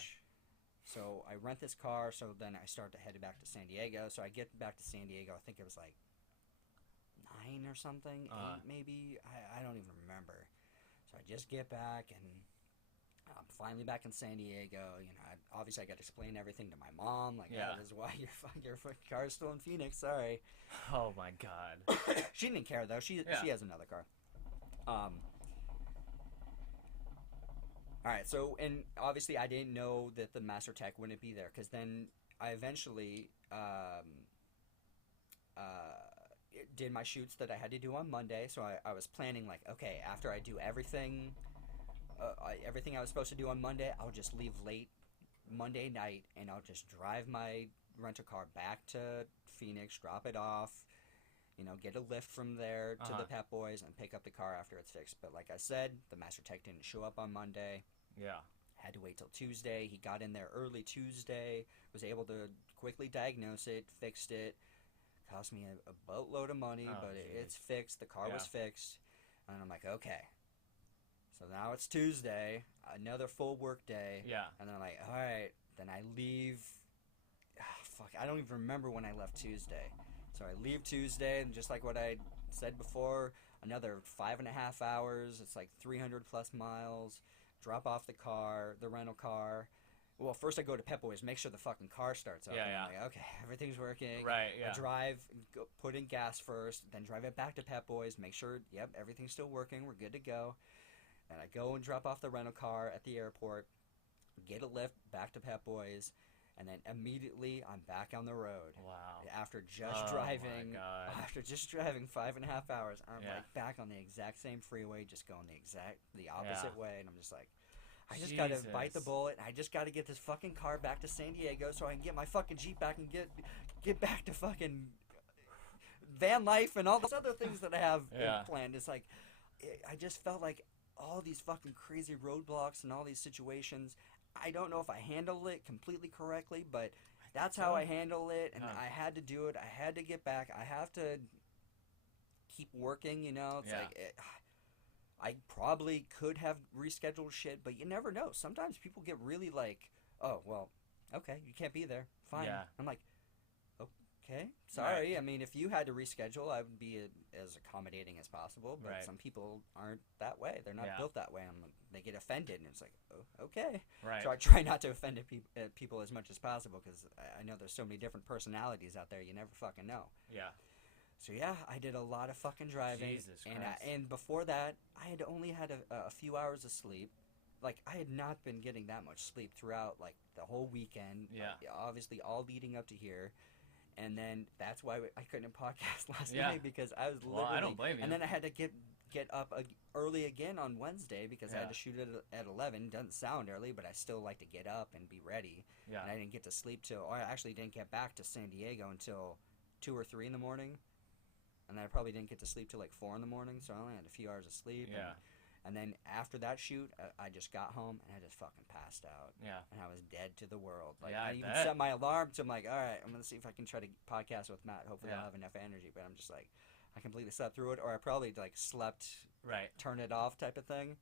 So I rent this car. So then I start to head back to San Diego. So I get back to San Diego. I think it was like 9 or something, 8 maybe. I don't even remember. So I just get back and I'm finally back in San Diego. Obviously I got to explain everything to my mom. Like, Yeah. that is why your car's still in Phoenix. Sorry. Oh my God. She didn't care though. She has another car. All right. So, and obviously, I didn't know that the Master Tech wouldn't be there because then I eventually did my shoots that I had to do on Monday. So I was planning like, okay, after I do everything I was supposed to do on Monday, I'll just leave late Monday night and I'll just drive my rental car back to Phoenix, drop it off. Get a lift from there to the Pep Boys and pick up the car after it's fixed. But like I said, the Master Tech didn't show up on Monday. Yeah. Had to wait till Tuesday. He got in there early Tuesday, was able to quickly diagnose it, fixed it. Cost me a boatload of money, Oh, but geez. it's fixed. The car was Yeah. fixed. And I'm like, okay. So now it's Tuesday, another full work day. Yeah. And then I'm like, all right. Then I leave. Fuck, I don't even remember when I left Tuesday. So I leave Tuesday, and just like what I said before, another 5.5 hours. It's like 300 plus miles. Drop off the car, the rental car. Well, first I go to Pep Boys, make sure the fucking car starts up. Yeah, and yeah. I'm like, okay, everything's working. Right, yeah. I drive, put in gas first, then drive it back to Pep Boys, make sure, yep, everything's still working, we're good to go. And I go and drop off the rental car at the airport, get a lift back to Pep Boys, and then immediately I'm back on the road. Wow. After just Oh, driving, my God. after just driving 5.5 hours, I'm Yeah. like back on the exact same freeway, just going the opposite Yeah. way, and I'm just like, I just gotta bite the Jesus. bullet. I just gotta get this fucking car back to San Diego so I can get my fucking Jeep back and get back to fucking van life and all those other things that I have Yeah. planned. It's like, I just felt like all these fucking crazy roadblocks and all these situations. I don't know if I handled it completely correctly, but that's how I handle it, and Yeah. I had to do it. I had to get back. I have to keep working, It's Yeah. like, I probably could have rescheduled shit, but you never know. Sometimes people get really like, oh, well, okay, you can't be there. Fine. Yeah. I'm like, okay, sorry. Right. I mean, if you had to reschedule, I would be as accommodating as possible. But Right. some people aren't that way. They're not Yeah. built that way. They get offended, and it's like, oh, okay. Right. So I try not to offend people as much as possible because I know there's so many different personalities out there. You never fucking know. Yeah. So yeah, I did a lot of fucking driving. Jesus and Christ. And before that, I had only had a few hours of sleep. Like, I had not been getting that much sleep throughout, like, the whole weekend. Yeah. Obviously, all leading up to here. And then that's why I couldn't podcast last Yeah. night, because I was Well, literally... I don't blame you. And then I had to get up early again on Wednesday because I Yeah. had to shoot it at 11. Doesn't sound early, but I still like to get up and be ready. Yeah. And I didn't get to sleep or I actually didn't get back to San Diego until 2 or 3 in the morning. And then I probably didn't get to sleep till like 4 in the morning, so I only had a few hours of sleep. Yeah. And then after that shoot, I just got home and I just fucking passed out. Yeah. And I was dead to the world. Like, Yeah, I I even bet. set my alarm to, I'm like, all right, I'm going to see if I can try to podcast with Matt. Hopefully Yeah. I'll have enough energy. But I'm just like, I completely slept through it. Or I probably like slept, Right. turn it off type of thing.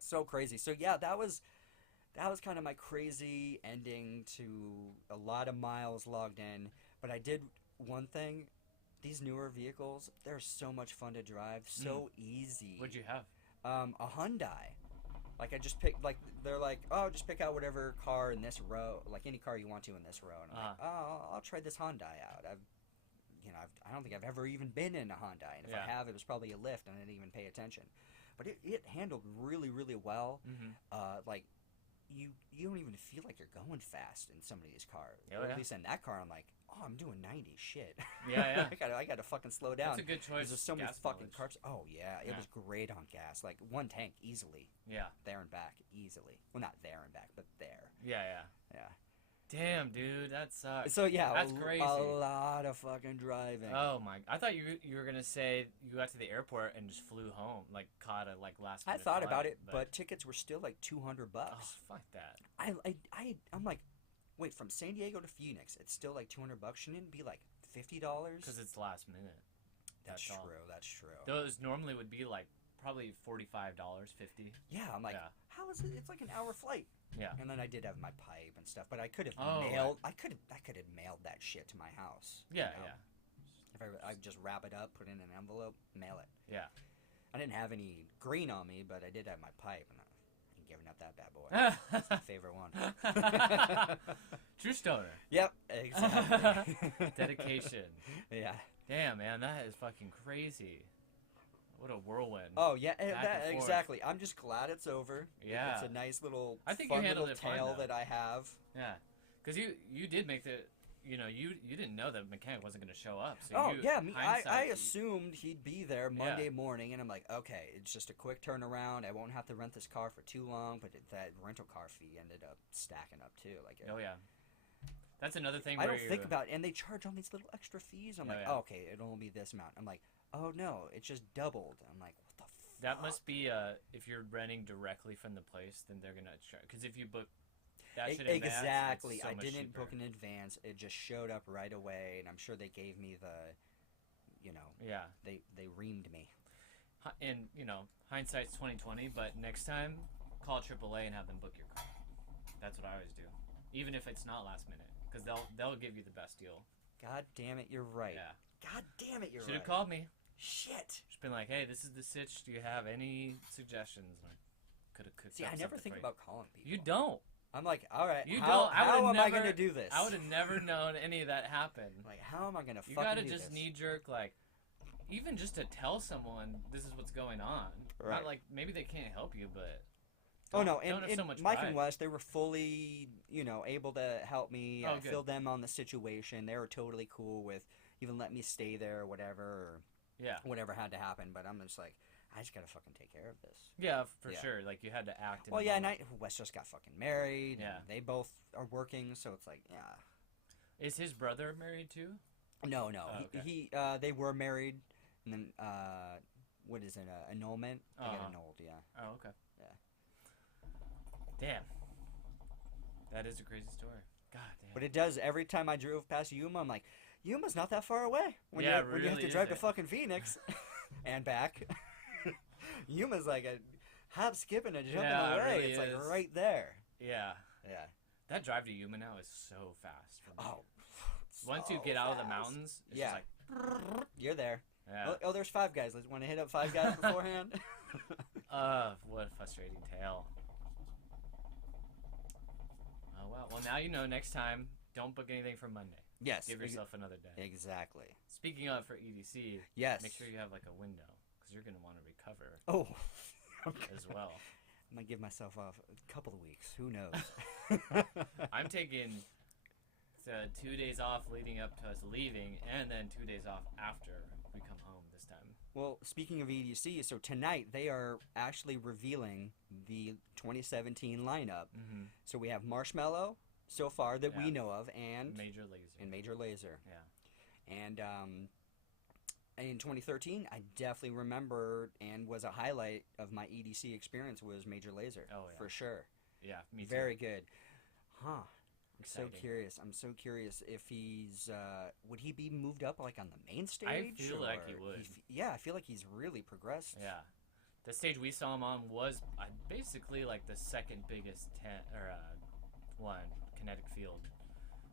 So crazy. So yeah, that was kind of my crazy ending to a lot of miles logged in. But I did one thing. These newer vehicles, they're so much fun to drive, so easy. What'd you have? A Hyundai. Like, I just picked, like, they're like, oh, just pick out whatever car in this row, like any car you want to in this row. And I'm like, oh, I'll try this Hyundai out. I don't think I've ever even been in a Hyundai. And if Yeah. I have, it was probably a lift and I didn't even pay attention. But it handled really, really well. Mm-hmm. Like, you don't even feel like you're going fast in some of these cars. Oh, Or yeah. at least in that car, I'm like, oh, I'm doing 90. Shit. Yeah, yeah. I gotta fucking slow down. That's a good choice. There's so many gas fucking mileage. cars. Oh yeah, it Yeah. was great on gas. Like, one tank easily, Yeah. there and back easily. Well, not there and back, but there. Yeah, yeah. Yeah. Damn, dude, that sucks. So yeah, That's a crazy. lot of fucking driving. Oh my! I thought you were gonna say you got to the airport and just flew home, like caught a last. I minute thought about flight, it, but tickets were still like $200. oh, fuck that. I'm like, wait, from San Diego to Phoenix, it's still like $200. Shouldn't it be like $50? Because it's last minute. That's That's all. true. That's true. Those normally would be like probably $45, $50. Yeah, I'm like, Yeah. how is it? It's like an hour flight. Yeah. And then I did have my pipe and stuff, but I could have Oh, mailed. I could have mailed that shit to my house. you Yeah, know? yeah, If I just wrap it up, put it in an envelope, mail it. yeah. I didn't have any green on me, but I did have my pipe, and I'm giving up that bad boy. That's my favorite one. True stoner. Yep, exactly. Dedication. Yeah. Damn, man, that is fucking crazy. What a whirlwind. Oh yeah, Back and forth. exactly. I'm just glad it's over. Yeah. It's a nice little, I think you fun handled little it fine, tale though. that I have. Yeah, because you did make the, you didn't know that mechanic wasn't going to show up. So Oh you, yeah, I hindsight, assumed he'd be there Monday morning, and I'm like, okay, it's just a quick turnaround. I won't have to rent this car for too long. But that rental car fee ended up stacking up too. Like, Oh yeah, that's another thing. I where don't think about it, and they charge all these little extra fees. I'm Oh, like, yeah. oh, okay, it'll only be this amount. I'm like, oh no, it's just doubled. I'm like, what the fuck? That must be if you're renting directly from the place, then they're gonna charge. Because if you book that shit in advance, it's Exactly. so I much didn't cheaper. book in advance. It just showed up right away, and I'm sure they gave me the, Yeah, they reamed me. And hindsight's 20/20. But next time, call AAA and have them book your car. That's what I always do, even if it's not last minute, because they'll give you the best deal. God damn it, you're right. Yeah. God damn it, you're Should right. have called me. Shit. Just been like, hey, this is the sitch. Do you have any suggestions? And I could have cooked See, up I never something think for about calling people. You don't. I'm like, all right, You how, don't. how am I going to do this? I would have never known any of that happened. Like, how am I going to You fucking gotta do just this? knee jerk, like, even just to tell someone this is what's going on. Right. Not like maybe they can't help you, but Oh no, don't and have so much Mike pride. and Wes, they were fully, able to help me. Oh, I good. filled them on the situation. They were totally cool with even letting me stay there or whatever, or Yeah. whatever had to happen. But I'm just like, I just gotta fucking take care of this. Yeah, for Yeah. sure. Like you had to act. In Well, the yeah, and moment. Wes just got fucking married. Yeah. And they both are working, so it's like, yeah. Is his brother married too? No, Oh, okay. he they were married, and then what is it? Annulment. They got annulled. Yeah. Oh, okay. Yeah. Damn. That is a crazy story. God damn. But it does every time I drove past Yuma. I'm like, Yuma's not that far away. When Yeah, you, it when you have really to drive to isn't. fucking Phoenix and back. Yuma's like a hop, skipping, and jumping Yeah, it away. really It's like is. right there. Yeah. Yeah. That drive to Yuma now is so fast for me. Oh. Once you so get out of the fast. mountains, it's Yeah. just like, You're there. yeah. Oh, there's Five Guys. Let's want to hit up Five Guys beforehand. What a frustrating tale. Oh, well. Well, now you know next time, don't book anything for Monday. Yes. Give yourself another day. Exactly. Speaking of for EDC, Yes. make sure you have like a window because you're going to want to recover Oh. Okay. as well. I'm gonna give myself off a couple of weeks. Who knows? I'm taking 2 days off leading up to us leaving, and then 2 days off after we come home this time. Well, speaking of EDC, so tonight they are actually revealing the 2017 lineup. Mm-hmm. So we have Marshmello so far that we Yeah. know of, and Major Lazer. Yeah. And in 2013, I definitely remember and was a highlight of my EDC experience was Major Lazer. Oh, yeah. For sure. Yeah, me too. Very good. Huh. I'm so Exciting. curious. I'm so curious if he's would he be moved up like on the main stage? I feel like he or would. Yeah, I feel like he's really progressed. Yeah. The stage we saw him on was basically like the second biggest one, Kinetic Field.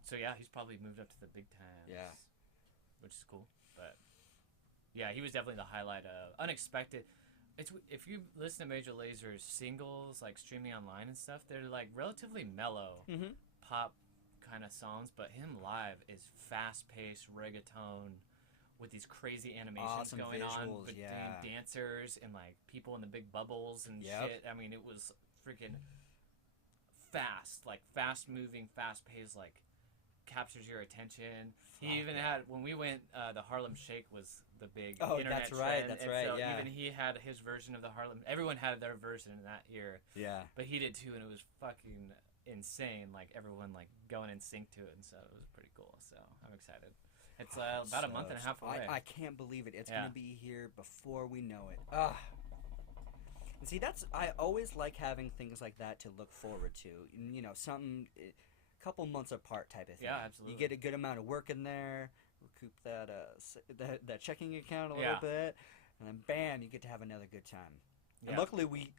So yeah, he's probably moved up to the big times. Yeah. Which is cool. But yeah, he was definitely the highlight of unexpected. It's if you listen to Major Lazer's singles, like streaming online and stuff, they're like relatively mellow Mm-hmm. pop kind of songs, but him live is fast-paced reggaeton with these crazy animations Awesome going on visuals, between yeah. dancers and like people in the big bubbles and Yep. shit. I mean, it was freaking fast, like fast-moving, fast-paced, like captures your attention. He even had when we went, the Harlem Shake was the big Oh, internet that's right, trend, that's and right, so yeah. even he had his version of the Harlem. Everyone had their version in that year. Yeah. But he did too, and it was fucking insane. Like everyone like going in sync to it, and so it was pretty cool. So I'm excited. It's about a month and a half away. I can't believe it. It's Yeah. gonna be here before we know it. Ah. And see, I always like having things like that to look forward to. You know, something, couple months apart type of thing. Yeah, absolutely. You get a good amount of work in there, recoup that checking account a Yeah. little bit, and then bam, you get to have another good time. And Yeah. luckily, we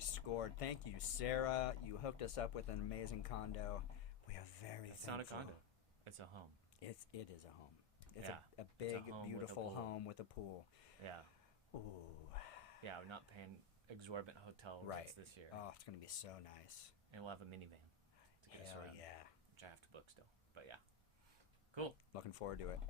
scored. Thank you, Sarah. You hooked us up with an amazing condo. We are very It's not a thankful. condo. It's a home. It is a home. It's Yeah. a big, home with a beautiful pool. home with a pool. Yeah. Ooh. Yeah, we're not paying exorbitant hotel rates Right. this year. Oh, it's gonna be so nice. And we'll have a minivan to get us Hell around, yeah. which I have to book still. But yeah. Cool. Looking forward to it.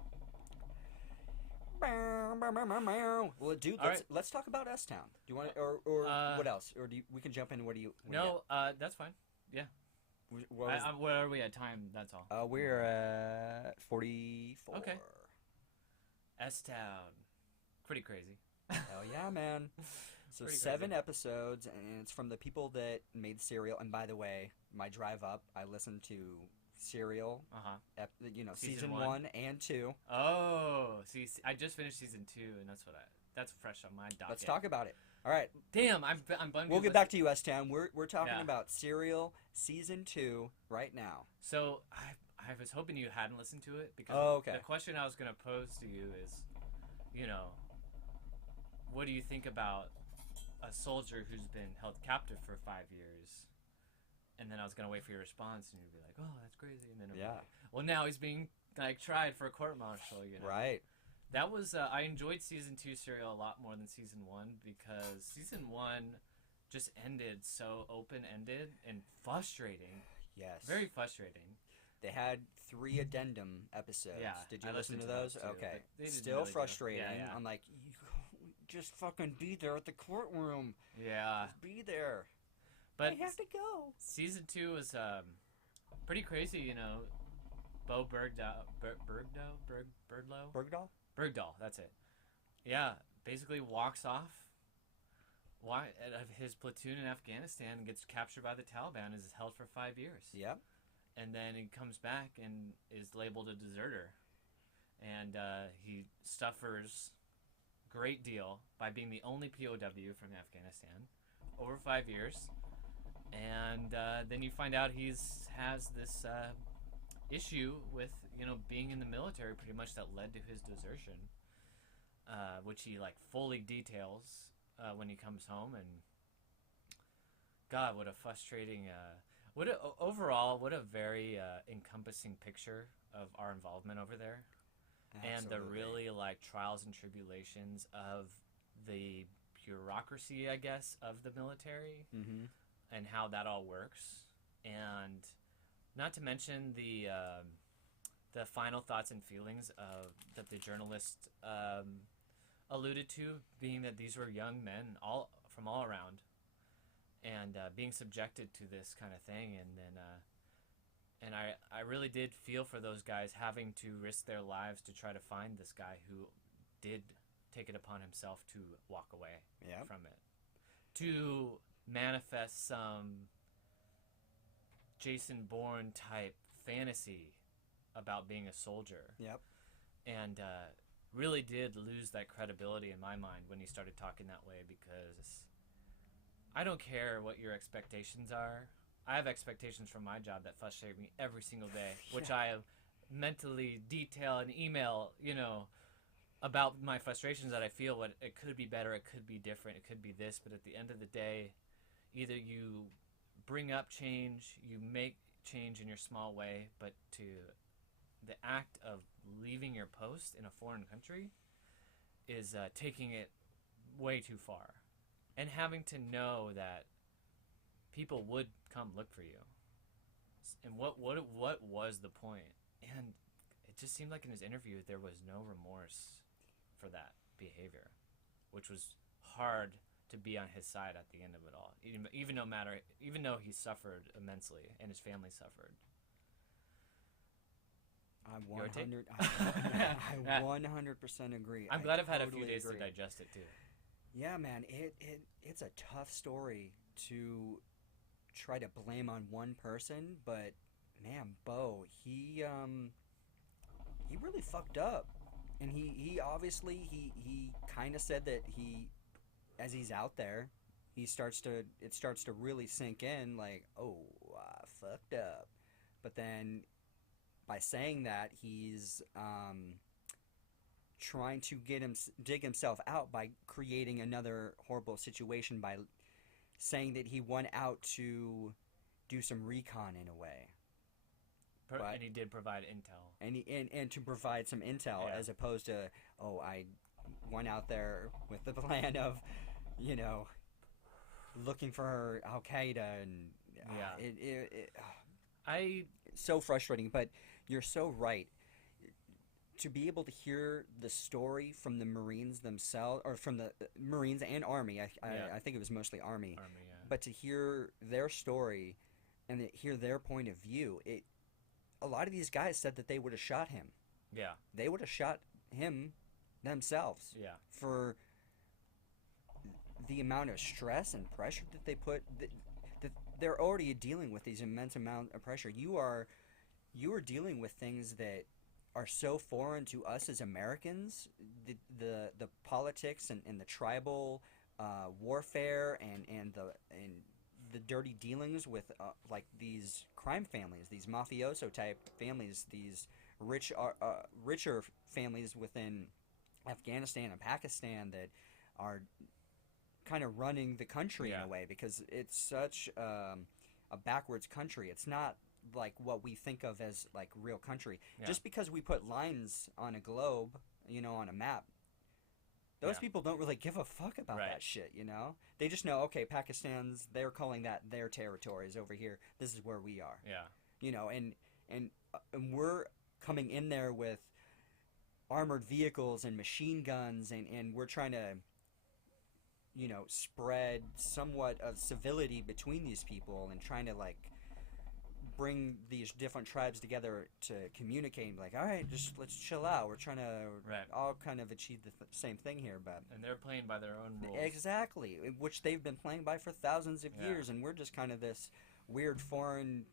Well, dude, All right. let's talk about S Town. Do you want to, or what else? Or we can jump in. What do you? No, that's fine. Yeah. What was, Where are we at time? That's all. we're at 44. Okay. S-Town. Pretty crazy. Hell yeah, man. So Pretty 7 crazy. episodes, and it's from the people that made Serial. And by the way, my drive up, I listened to Serial. Uh-huh. Season Season 1 and 2. Oh, see, I just finished season 2, and that's fresh on my docket. Let's talk about it. All right, Damn, I'm bummed. we'll get back to you, S Town. We're talking Yeah. about Serial season 2 right now. So I was hoping you hadn't listened to it because Oh, okay. the question I was gonna pose to you is, what do you think about a soldier who's been held captive for 5 years? And then I was gonna wait for your response, and you'd be like, "Oh, that's crazy." And then I'd be Yeah. like, well, now he's being like tried for a court-martial. Right. That was I enjoyed season 2 Serial a lot more than season 1 because season 1 just ended so open-ended and frustrating. Yes. Very frustrating. They had 3 addendum episodes. Yeah, Did you I listen to listened to those? those too, Okay. but they didn't Still really do- frustrating. yeah, yeah. I'm like, you just fucking be there at the courtroom. Yeah. Just be there. But I have to go. season 2 was pretty crazy, Bo Bergdahl, Bergdahl? Bergdahl, that's it. Yeah, basically walks off of his platoon in Afghanistan and gets captured by the Taliban and is held for 5 years. Yep. And then he comes back and is labeled a deserter. And he suffers a great deal by being the only POW from Afghanistan over 5 years. And then you find out has this issue with being in the military pretty much that led to his desertion, which he like fully details when he comes home, and God, what a frustrating, overall, what a very encompassing picture of our involvement over there, and the Absolutely. really like trials and tribulations of the bureaucracy, I guess, of the military, Mm-hmm. and how that all works, and not to mention the final thoughts and feelings of that the journalist alluded to, being that these were young men all from all around, and being subjected to this kind of thing, and then and I really did feel for those guys having to risk their lives to try to find this guy who did take it upon himself to walk away Yep. from it, to manifest some Jason Bourne type fantasy about being a soldier, Yep. and really did lose that credibility in my mind when he started talking that way, because I don't care what your expectations are. I have expectations from my job that frustrate me every single day, which I have mentally detail and email, about my frustrations that I feel. What it could be better, it could be different, it could be this, but at the end of the day, either you bring up change, you make change in your small way, but to the act of leaving your post in a foreign country is taking it way too far, and having to know that people would come look for you, and what was the point? And it just seemed like in his interview there was no remorse for that behavior, which was hard to be on his side at the end of it all, even though he suffered immensely and his family suffered. I'm Your take? 100. I 100% agree. I'm I glad I've had a totally few days agree. to digest it too. Yeah, man, it's a tough story to try to blame on one person, but man, Bo, he really fucked up. And he obviously he kind of said that he, as he's out there, it starts to really sink in, like, oh, I fucked up. But then by saying that, he's trying to dig himself out by creating another horrible situation by saying that he went out to do some recon in a way. But And he did provide intel. and to provide some intel, Yeah. as opposed to, oh, I went out there with the plan of, you know, looking for Al Qaeda, and Yeah. I it's so frustrating. But you're so right. To be able to hear the story from the Marines themselves, or from the Marines and Army, I think it was mostly Army, yeah. but to hear their story and hear their point of view, a lot of these guys said that they would have shot him. Yeah. They would have shot him themselves Yeah. for the amount of stress and pressure that they put. That they're already dealing with these immense amount of pressure. You are dealing with things that are so foreign to us as Americans. The politics and the tribal warfare and the dirty dealings with like these crime families, these mafioso type families, these richer families within Afghanistan and Pakistan that are kind of running the country in Yeah. a way, because it's such a backwards country. It's not like what we think of as like real country. Yeah. Just because we put lines on a globe, on a map, those Yeah. people don't really give a fuck about Right. that shit, They just know, okay, they're calling that their territories over here. This is where we are. Yeah. And we're coming in there with armored vehicles and machine guns, and we're trying to spread somewhat of civility between these people, and trying to like bring these different tribes together to communicate and be like, all right, just let's chill out. We're trying to Right. all kind of achieve the same thing here, but And they're playing by their own rules. exactly, which they've been playing by for thousands of Yeah. years, and we're just kind of this weird foreign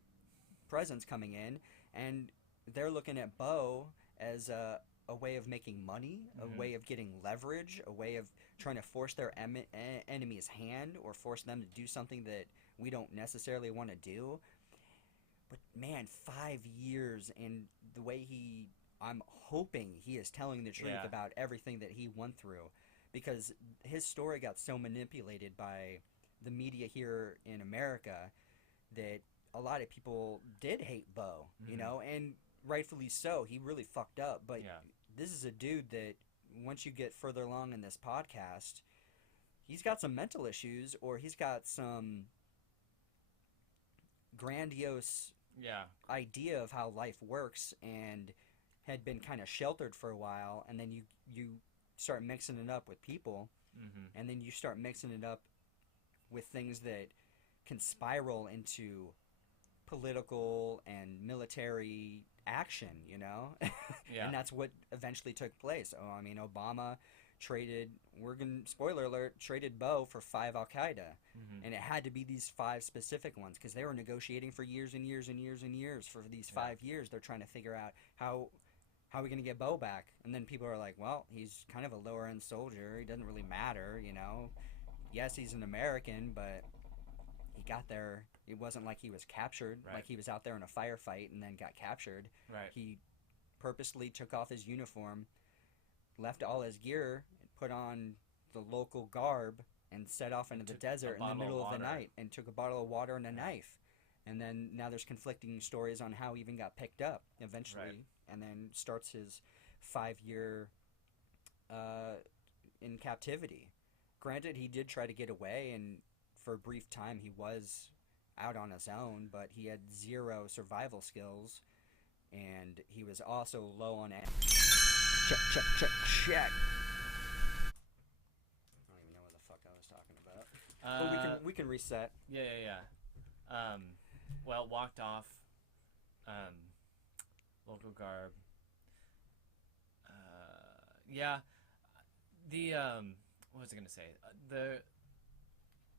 presence coming in, and they're looking at Bo as a way of making money, a Mhm. way of getting leverage, a way of trying to force their enemy's hand, or force them to do something that we don't necessarily want to do. But man, 5 years, and the way I'm hoping he is telling the truth Yeah. about everything that he went through, because his story got so manipulated by the media here in America that a lot of people did hate Bo, you know, and rightfully so. He really fucked up, but this is a dude that once you get further along in this podcast, he's got some mental issues, or he's got some grandiose idea of how life works, and had been kind of sheltered for a while, and then you start mixing it up with people, and then you start mixing it up with things that can spiral into political and military action, you know? And that's what eventually took place. Oh, I mean, Obama traded, spoiler alert, traded Bo for 5 Al-Qaeda. And it had to be these 5 specific ones, because they were negotiating for years and years and years and years. For these 5 years, they're trying to figure out how are we going to get Bo back? And then people are like, well, he's kind of a lower-end soldier. He doesn't really matter, you know? Yes, he's an American, but he got there. It wasn't like he was captured, like he was out there in a firefight and then got captured. He purposely took off his uniform, left all his gear, put on the local garb, and set off into the desert in the middle of the night, and took a bottle of water and a knife. And then now there's conflicting stories on how he even got picked up eventually, and then starts his 5-year in captivity. Granted, he did try to get away, and for a brief time he was out on his own, but he had 0 survival skills, and he was also low on check. I don't even know what the fuck I was talking about. But we can reset. Well, walked off, local garb. What was I gonna say?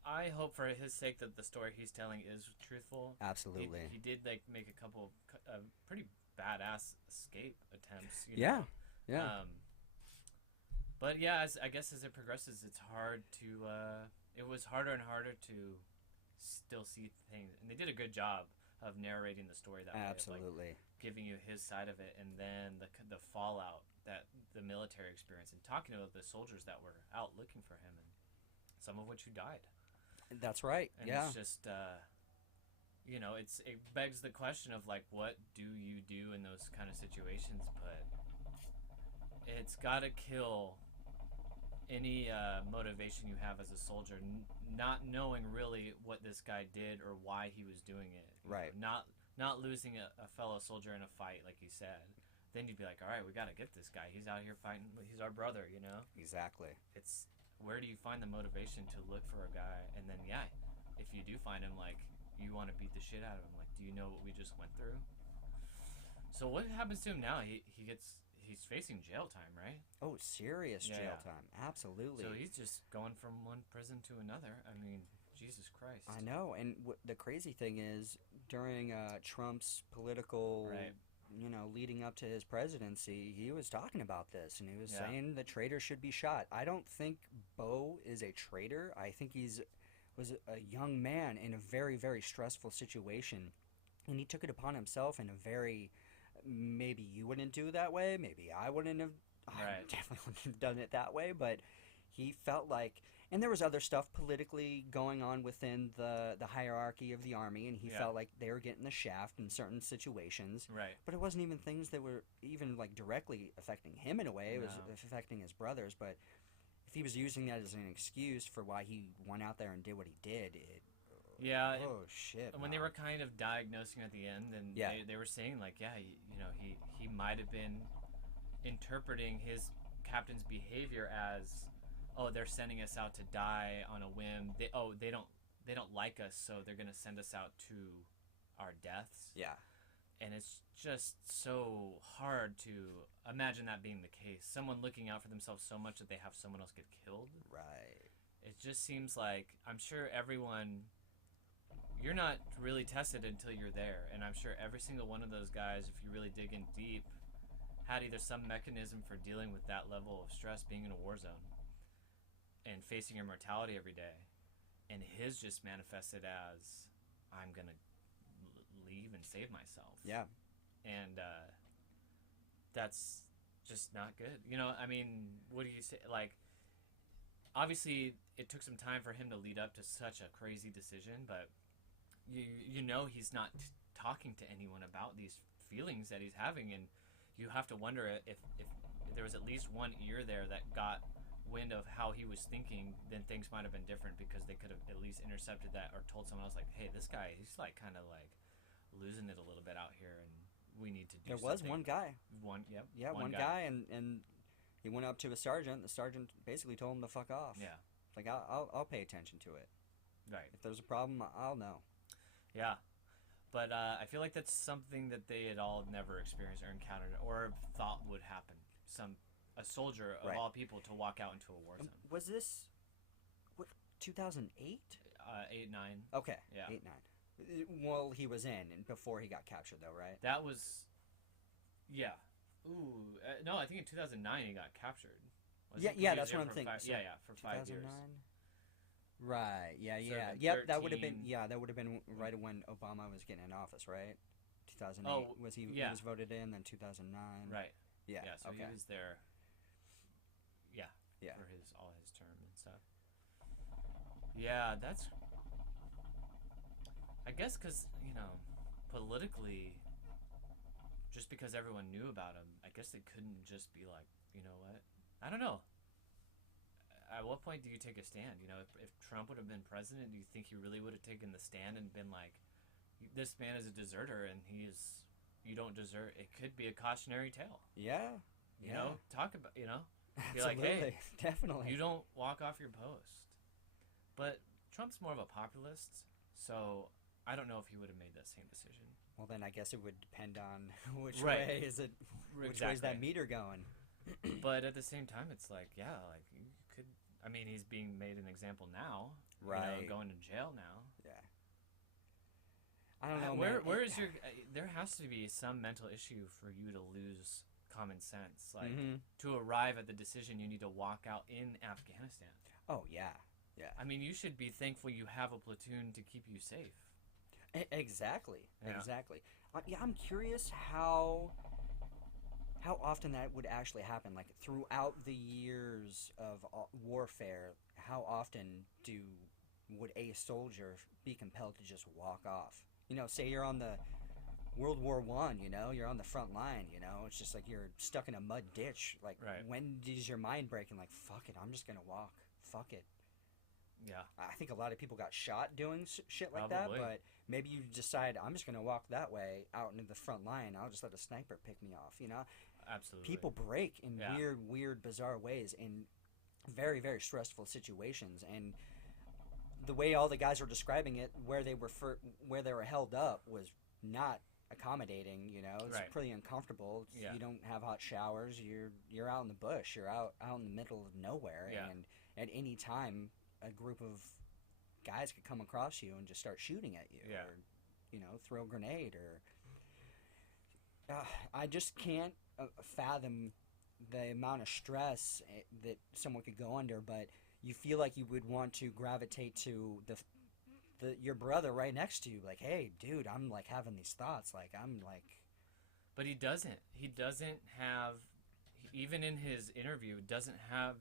I hope for his sake that the story he's telling is truthful. Absolutely. He did make a couple pretty badass escape attempts. You know? But I guess as it progresses, it's hard to. It was harder and harder to still see things, and they did a good job of narrating the story that way. Absolutely. Of, like, giving you his side of it, and then the fallout that the military experience, and talking about the soldiers that were out looking for him, and some of which who died. That's right. And it's just, it begs the question of, like, what do you do in those kind of situations? But it's got to kill any motivation you have as a soldier, not knowing really what this guy did or why he was doing it. Right. Not losing a fellow soldier in a fight, like you said. Then you'd be like, all right, we got to get this guy. He's out here fighting. He's our brother, you know? Exactly. It's, where do you find the motivation to look for a guy? And then, if you do find him, like, you want to beat the shit out of him. Like, do you know what we just went through? So what happens to him now? He's facing jail time, right? Oh, serious jail time. Absolutely. So he's just going from one prison to another. I mean, Jesus Christ. I know. And the crazy thing is, during Trump's political, leading up to his presidency, he was talking about this, and he was saying the traitor should be shot. I don't think Bo is a traitor. I think was a young man in a very, very stressful situation, and he took it upon himself in a very, maybe you wouldn't do it that way, maybe I wouldn't have, I definitely wouldn't have done it that way, but he felt like, and there was other stuff politically going on within the hierarchy of the army, and he felt like they were getting the shaft in certain situations. Right. But it wasn't even things that were even like directly affecting him in a way. It was affecting his brothers. But if he was using that as an excuse for why he went out there and did what he did, oh shit. And when they were kind of diagnosing at the end, and they were saying like, he might have been interpreting his captain's behavior as, oh, they're sending us out to die on a whim. They don't like us, so they're gonna send us out to our deaths. Yeah. And it's just so hard to imagine that being the case. Someone looking out for themselves so much that they have someone else get killed. Right. It just seems like, I'm sure everyone, you're not really tested until you're there, and I'm sure every single one of those guys, if you really dig in deep, had either some mechanism for dealing with that level of stress, being in a war zone and facing your mortality every day. And his just manifested as, I'm gonna leave and save myself. Yeah. And that's just not good. You know, I mean, what do you say? Like, obviously it took some time for him to lead up to such a crazy decision, but you know he's not talking to anyone about these feelings that he's having, and you have to wonder if there was at least one ear there that got wind of how he was thinking, then things might have been different, because they could have at least intercepted that or told someone else, like, hey, this guy, he's like kind of like losing it a little bit out here, and we need to do There something. was one guy. One guy, and he went up to a sergeant. The sergeant basically told him to fuck off. Yeah. Like, I'll pay attention to it. Right. If there's a problem, I'll know. Yeah. But I feel like that's something that they had all never experienced or encountered or thought would happen. A soldier of Right. all people to walk out into a war zone. Was this, what, 2008? 8, 9. Okay. Yeah. 8, 9. Well, he was in and before he got captured, though, right? That was, yeah. Ooh, no, I think in 2009 he got captured. Yeah, He was that's there what I'm for thinking. Yeah, for 5 years. 2009? Right. Yeah. So Yeah. then Yep. That would have been. 13. Yeah. That would have been right when Obama was getting in office, right? 2008 Oh, was he? yeah. He was voted in. Then 2009. Right. Yeah. Yeah, so okay. he was there. Yeah. Yeah. For all his term and stuff. Yeah, that's. I guess because politically, just because everyone knew about him, I guess they couldn't just be like, you know what? I don't know. At what point do you take a stand? If Trump would have been president, do you think he really would have taken the stand and been like, this man is a deserter and you don't desert? It could be a cautionary tale. Yeah. You know, talk about, be Absolutely. like, hey, Definitely. you don't walk off your post. But Trump's more of a populist, so I don't know if he would have made that same decision. Well, then I guess it would depend on which Right. way is it. Which way is that Exactly. meter going? But at the same time, it's like, yeah, like you could. I mean, he's being made an example now. Right. Going to jail now. Yeah. I don't know, Where man. is your? There has to be some mental issue for you to lose common sense, like Mhm. to arrive at the decision you need to walk out in Afghanistan. Oh yeah. Yeah. I mean, you should be thankful you have a platoon to keep you safe. Exactly. Yeah. Exactly. Yeah, I'm curious how often that would actually happen. Like throughout the years of warfare, how often would a soldier be compelled to just walk off? Say you're on the World War I. You're on the front line. It's just like you're stuck in a mud ditch. Like, Right. when does your mind break and like, fuck it, I'm just gonna walk. Fuck it. Yeah. I think a lot of people got shot doing shit like Probably. that, but maybe you decide, I'm just going to walk that way out into the front line. I'll just let a sniper pick me off, Absolutely. People break in Yeah. weird, bizarre ways in very, very stressful situations. And the way all the guys were describing it, where they were held up was not accommodating, It's Right. pretty uncomfortable. Yeah. You don't have hot showers. You're out in the bush. You're out in the middle of nowhere. Yeah. And at any time, a group of guys could come across you and just start shooting at you, Yeah. or throw a grenade, or I just can't fathom the amount of stress that someone could go under. But you feel like you would want to gravitate to your brother right next to you, like, hey, dude, I'm like having these thoughts, like I'm like. But he doesn't. He doesn't have, even in his interview,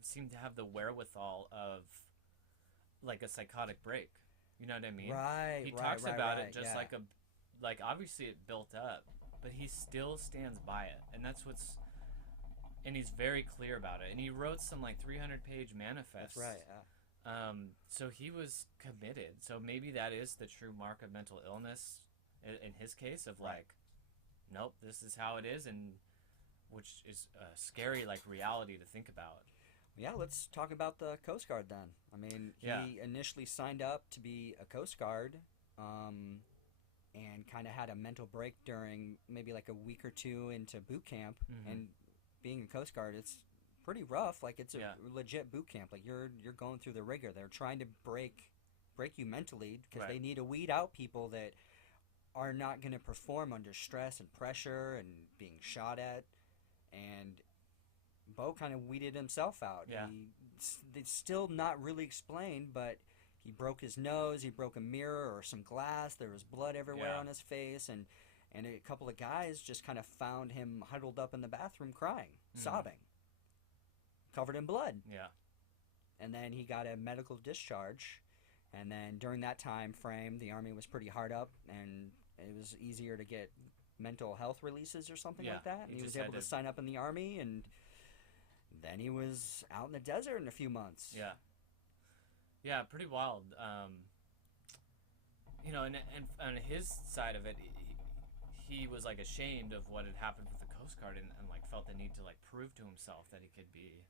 seem to have the wherewithal of like a psychotic break. You know what I mean? Right. He right, talks right, about right, it just yeah. like obviously it built up, but he still stands by it, and and he's very clear about it. And he wrote some like 300-page manifest. That's right. So he was committed. So maybe that is the true mark of mental illness in his case, of Right. like, nope, this is how it is, and which is a scary like reality to think about. Yeah, let's talk about the Coast Guard then. I mean, he Yeah. initially signed up to be a Coast Guard, and kind of had a mental break during maybe like a week or two into boot camp. Mhm. And being a Coast Guard, it's pretty rough. Like, it's a Yeah. legit boot camp. Like, you're going through the rigor. They're trying to break you mentally, because Right. they need to weed out people that are not going to perform under stress and pressure and being shot at. And Bo kind of weeded himself out. Yeah. It's still not really explained, but he broke his nose, he broke a mirror or some glass, there was blood everywhere Yeah. on his face, and a couple of guys just kind of found him huddled up in the bathroom crying, Mhm. sobbing, covered in blood. Yeah. and then he got a medical discharge, and then during that time frame, the Army was pretty hard up, and it was easier to get mental health releases or something Yeah, like that, and he he was just able had to to- sign up in the Army, and then he was out in the desert in a few months. Yeah. Yeah, pretty wild. You know, and on his side of it, he was like ashamed of what had happened with the Coast Guard, and like felt the need to like prove to himself that he could be,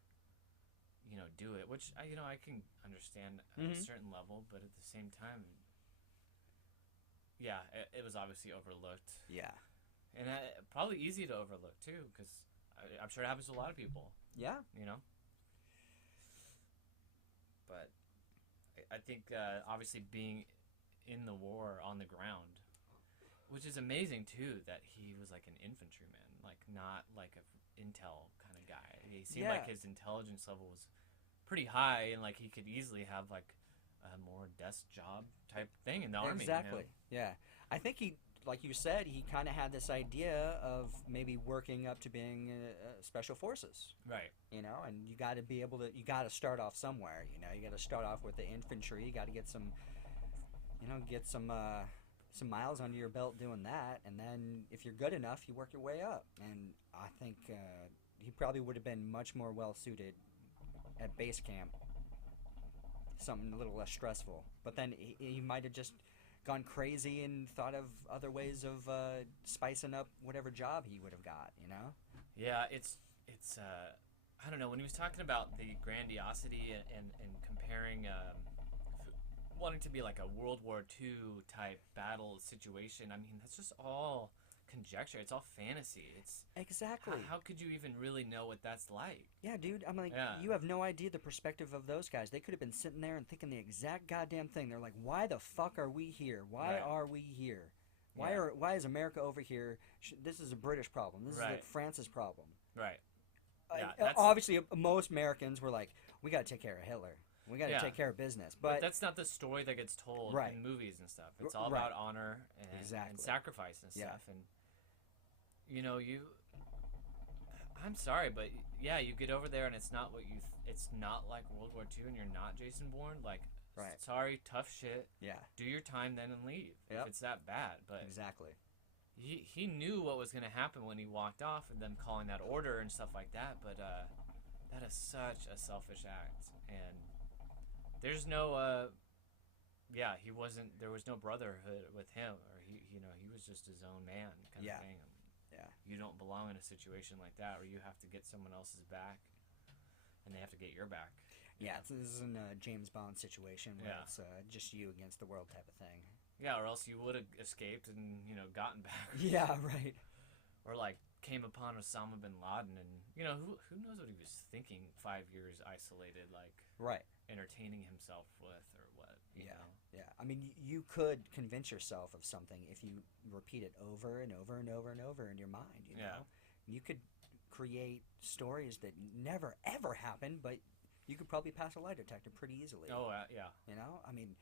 you know, do it. Which I can understand at a certain level, but at the same time, yeah, it was obviously overlooked, Yeah. and probably easy to overlook too, because I'm sure it happens to a lot of people. Yeah. You know. But I think obviously being in the war on the ground, which is amazing too, that he was like an infantryman, like not like a intel kind of guy. He seemed like his intelligence level was pretty high, and like he could easily have like a more desk job type thing in the army. Exactly. Yeah. I think he, like you said, he kind of had this idea of maybe working up to being special forces. Right. You know, and you got to be able to. You got to start off somewhere. You know, you got to start off with the infantry. You got to get some, you know, get some miles under your belt doing that, and then if you're good enough, you work your way up. And I think he probably would have been much more well suited at base camp. Something a little less stressful. But then he might have just gone crazy and thought of other ways of spicing up whatever job he would have got, you know? Yeah, it's I don't know, when he was talking about the grandiosity and comparing wanting to be like a World War II type battle situation, I mean, that's just all conjecture. It's all fantasy. It's Exactly. how could you even really know what that's like? Yeah, dude, I'm like, Yeah. you have no idea the perspective of those guys. They could have been sitting there and thinking the exact goddamn thing. They're like, why the fuck are we here? Why Right. are we here? Yeah. Why is America over here? This is a British problem. This is Right. like France's problem. Right. Yeah, Uh, that's- obviously, most Americans were like, we got to take care of Hitler. We got to Yeah. take care of business. But But that's not the story that gets told Right. in movies and stuff. It's all Right. about honor and Exactly. sacrifice and Yeah. stuff. And you know, I'm sorry, but yeah, you get over there and it's not what it's not like World War II, and you're not Jason Bourne. Like, Right. sorry, tough shit. yeah, Do your time then and leave Yep. if it's that bad. But exactly. he knew what was going to happen when he walked off, and them calling that order and stuff like that. But that is such a selfish act, and there's no he wasn't. There was no brotherhood with him, or he was just his own man kind Yeah. of thing. Yeah. You don't belong in a situation like that, where you have to get someone else's back, and they have to get your back. Yeah, this isn't a James Bond situation where Yeah. it's just you against the world type of thing. Yeah, or else you would have escaped and gotten back. Yeah, right. Or like came upon Osama bin Laden, and who knows what he was thinking 5 years isolated, like Right. entertaining himself with, or what. You Yeah. know? Yeah. I mean, you could convince yourself of something if you repeat it over and over and over and over in your mind, you know? Yeah. You could create stories that never ever happen, but you could probably pass a lie detector pretty easily. Oh yeah. You know? I mean,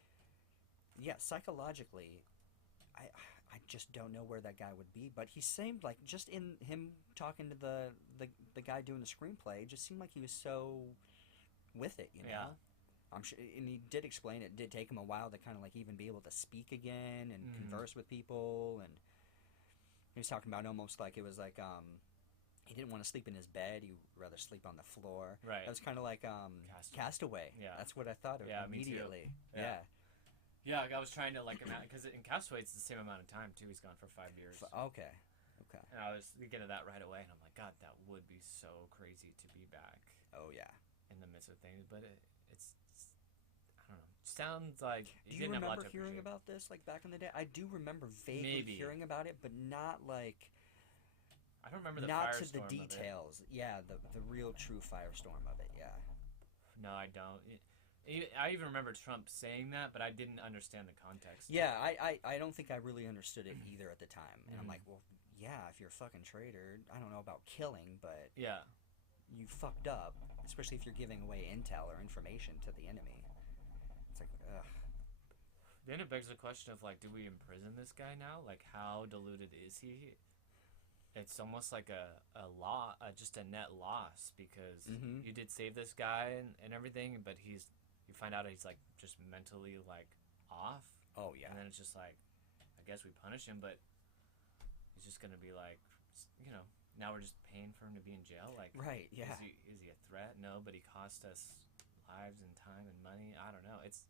yeah, psychologically, I just don't know where that guy would be, but he seemed like, just in him talking to the guy doing the screenplay, it just seemed like he was so with it, you know? Yeah. I'm sure, and he did explain it did take him a while to kind of like even be able to speak again and converse with people, and he was talking about almost like it was like he didn't want to sleep in his bed, he'd rather sleep on the floor. Right. That was kind of like Castaway. Yeah. That's what I thought of Yeah, me too. immediately. Yeah. Yeah, I was trying to like imagine, because in Castaway it's the same amount of time too. He's gone for 5 years. Okay. And I was thinking of that right away, and I'm like, God, that would be so crazy to be back Oh yeah. in the midst of things. But it's I don't know. Sounds like Do he you didn't have a lot remember to hearing appreciate. about this like back in the day? I do remember vaguely Maybe. hearing about it, but not like I don't remember the not to the firestorm of it. details. Yeah, the real true firestorm of it. Yeah. No, I don't. I even remember Trump saying that, but I didn't understand the context. Yeah, I don't think I really understood it either at the time. And I'm Mhm. like, well, yeah, if you're a fucking traitor, I don't know about killing, but Yeah. you fucked up, especially if you're giving away intel or information to the enemy. It's like, ugh. Then it begs the question of like, do we imprison this guy now? Like, how diluted is he? it's almost like a law, just a net loss because Mm-hmm. you did save this guy and everything, but you find out he's like just mentally like off, Oh yeah. and then it's just like, I guess we punish him, but he's just gonna be like, you know, now we're just paying for him to be in jail. Like, Right. Yeah. is he a threat? No, but he cost us lives and time and money. I don't know. It's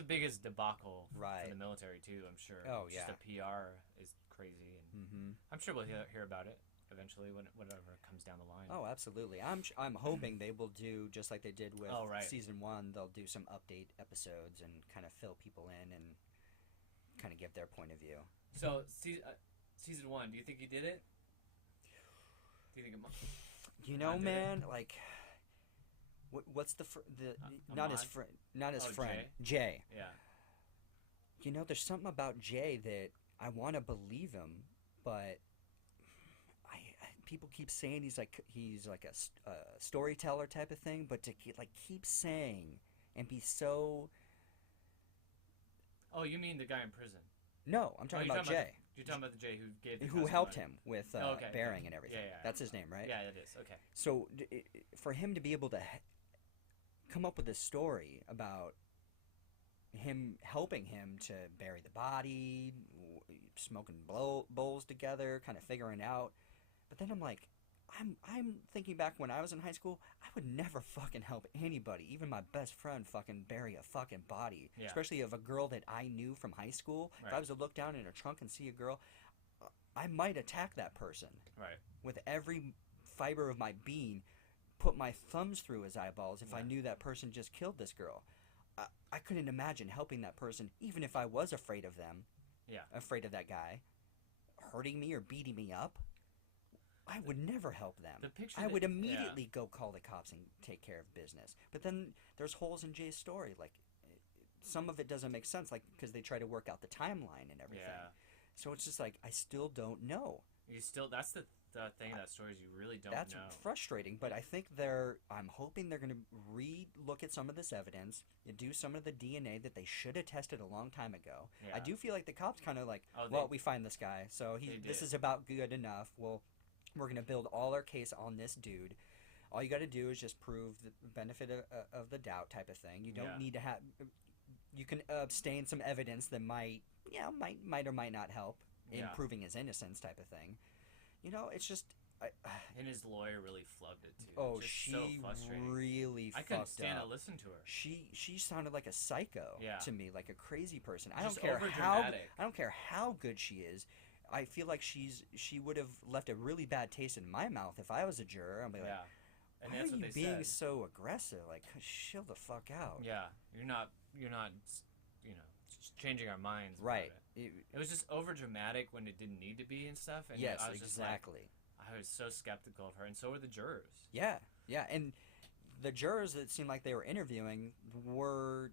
the biggest debacle for Right. the military too. I'm sure. Oh, Just yeah. the PR is crazy, and Mm-hmm. I'm sure we'll hear about it eventually when whatever comes down the line. Oh, absolutely. I'm hoping they will do just like they did with Oh, right. season 1. They'll do some update episodes and kind of fill people in and kind of give their point of view. So season 1, do you think he did it? Do you think You know, Ahmad did man, like what's the not his Ahmad? friend, not his Oh, friend, Jay. Yeah. You know, there's something about Jay that I want to believe him, but people keep saying he's like a storyteller type of thing, but to keep saying and be so. Oh, you mean the guy in prison? No, I'm talking you're about talking Jay, You're talking about the Jay who gave the who cousin helped money. him with Oh, okay. bearing and everything. Yeah. That's his name, right? Yeah, it is. Okay. So for him to be able to come up with this story about him helping him to bury the body, smoking bowls together, kind of figuring out. But then I'm like, I'm thinking back when I was in high school, I would never fucking help anybody, even my best friend, fucking bury a fucking body. Yeah. Especially of a girl that I knew from high school. If I Right. was to look down in her trunk and see a girl, I might attack that person Right. with every fiber of my being, put my thumbs through his eyeballs if I Yeah. knew that person just killed this girl. I couldn't imagine helping that person, even if I was afraid of them, Yeah. afraid of that guy, hurting me or beating me up. I would never help them. The picture I that- would yeah. immediately go call the cops and take care of business. But then there's holes in Jay's story. Like, some of it doesn't make sense, like, because they try to work out the timeline and everything. Yeah. So it's just like, I still don't know. That's the thing of that story is you really don't That's know. frustrating, but I think I'm hoping they're going to re-look at some of this evidence and do some of the DNA that they should have tested a long time ago. Yeah. I do feel like the cops kind of like, Oh, well, we find this guy, so They this did. is about good enough. Well, we're going to build all our case on this dude. All you got to do is just prove the benefit of the doubt type of thing. You don't Yeah. need to have. You can abstain some evidence that might or might not help in Yeah. proving his innocence type of thing. You know, it's just. And his lawyer really flubbed it too. Oh, Just she so frustrating. really I couldn't fucked stand up. to listen to her. She sounded like a psycho Yeah. to me, like a crazy person. I Just don't care how overdramatic. I don't care how good she is. I feel like she would have left a really bad taste in my mouth if I was a juror. I'd be like, Yeah. And why that's are what you they being said. so aggressive? Like, chill the fuck out. Yeah. You're not you know, just changing our minds about Right. it. It was just over dramatic when it didn't need to be and stuff. And Yes, I was just like, exactly. I was so skeptical of her, and so were the jurors. Yeah, and the jurors that seemed like they were interviewing were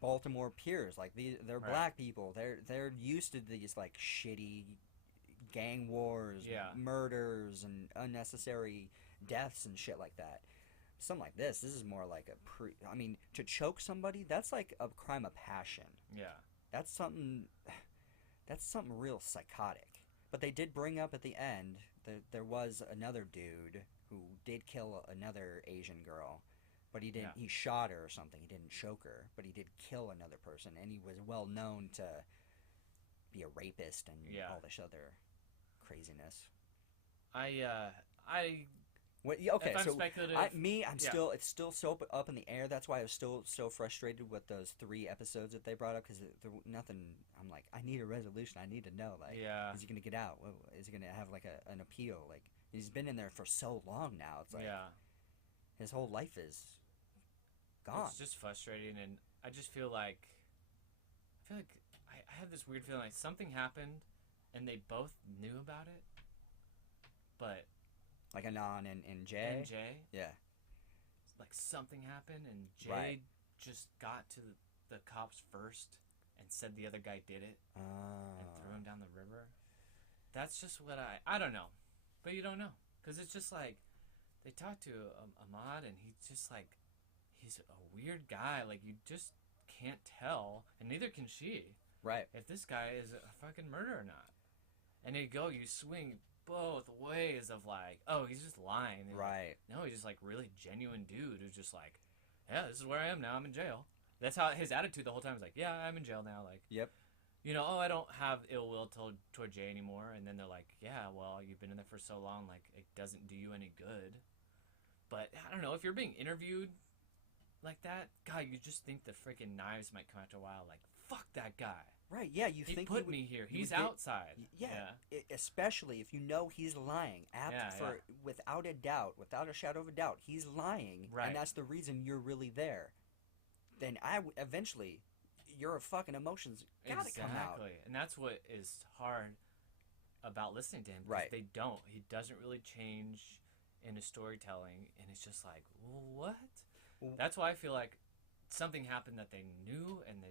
Baltimore peers. Like they're Right. black people. They're used to these like shitty gang wars, Yeah. murders, and unnecessary deaths and shit like that. Something like this is more like I mean, to choke somebody, that's like a crime of passion. Yeah. That's something real psychotic. But they did bring up at the end that there was another dude who did kill another Asian girl, but he didn't. Yeah. He shot her or something. He didn't choke her, but he did kill another person, and he was well known to be a rapist and Yeah. all this other craziness. What? Yeah, okay, If I'm so speculative, I'm yeah. still. It's still so up in the air. That's why I was still so frustrated with those 3 episodes that they brought up because nothing. I'm like, I need a resolution. I need to know. Like, Yeah. is he gonna get out? Is he gonna have like an appeal? Like, he's been in there for so long now. It's like yeah. his whole life is gone. It's just frustrating, and I just feel like I have this weird feeling like something happened, and they both knew about it, but Like Anon and Jay. and Jay, Yeah. like something happened, and Jay Right. just got to the cops first and said the other guy did it and threw him down the river. That's just what I don't know, but you don't know because it's just like they talked to Ahmad, and he's just like he's a weird guy. Like you just can't tell, and neither can she. Right. If this guy is a fucking murderer or not. And you swing both ways of like, oh, he's just lying. And Right. no, he's just like really genuine dude who's just like, yeah, this is where I am now. I'm in jail. That's how his attitude the whole time is like, yeah, I'm in jail now. Like, Yep. oh, I don't have ill will toward Jay anymore. And then they're like, yeah, well, you've been in there for so long, like, it doesn't do you any good. But I don't know, if you're being interviewed like that, God, you just think the freaking knives might come after a while. Like, fuck that guy. Right. Yeah. You He think put would, me here. you He's would get- outside. Especially if you know he's lying, Yeah, without a doubt, without a shadow of a doubt, he's lying, Right. and that's the reason you're really there. Then eventually, your fucking emotions gotta come out. Exactly. And that's what is hard about listening to him. 'Cause Right. They don't. He doesn't really change in his storytelling. And it's just like, what? Well- That's why I feel like something happened that they knew and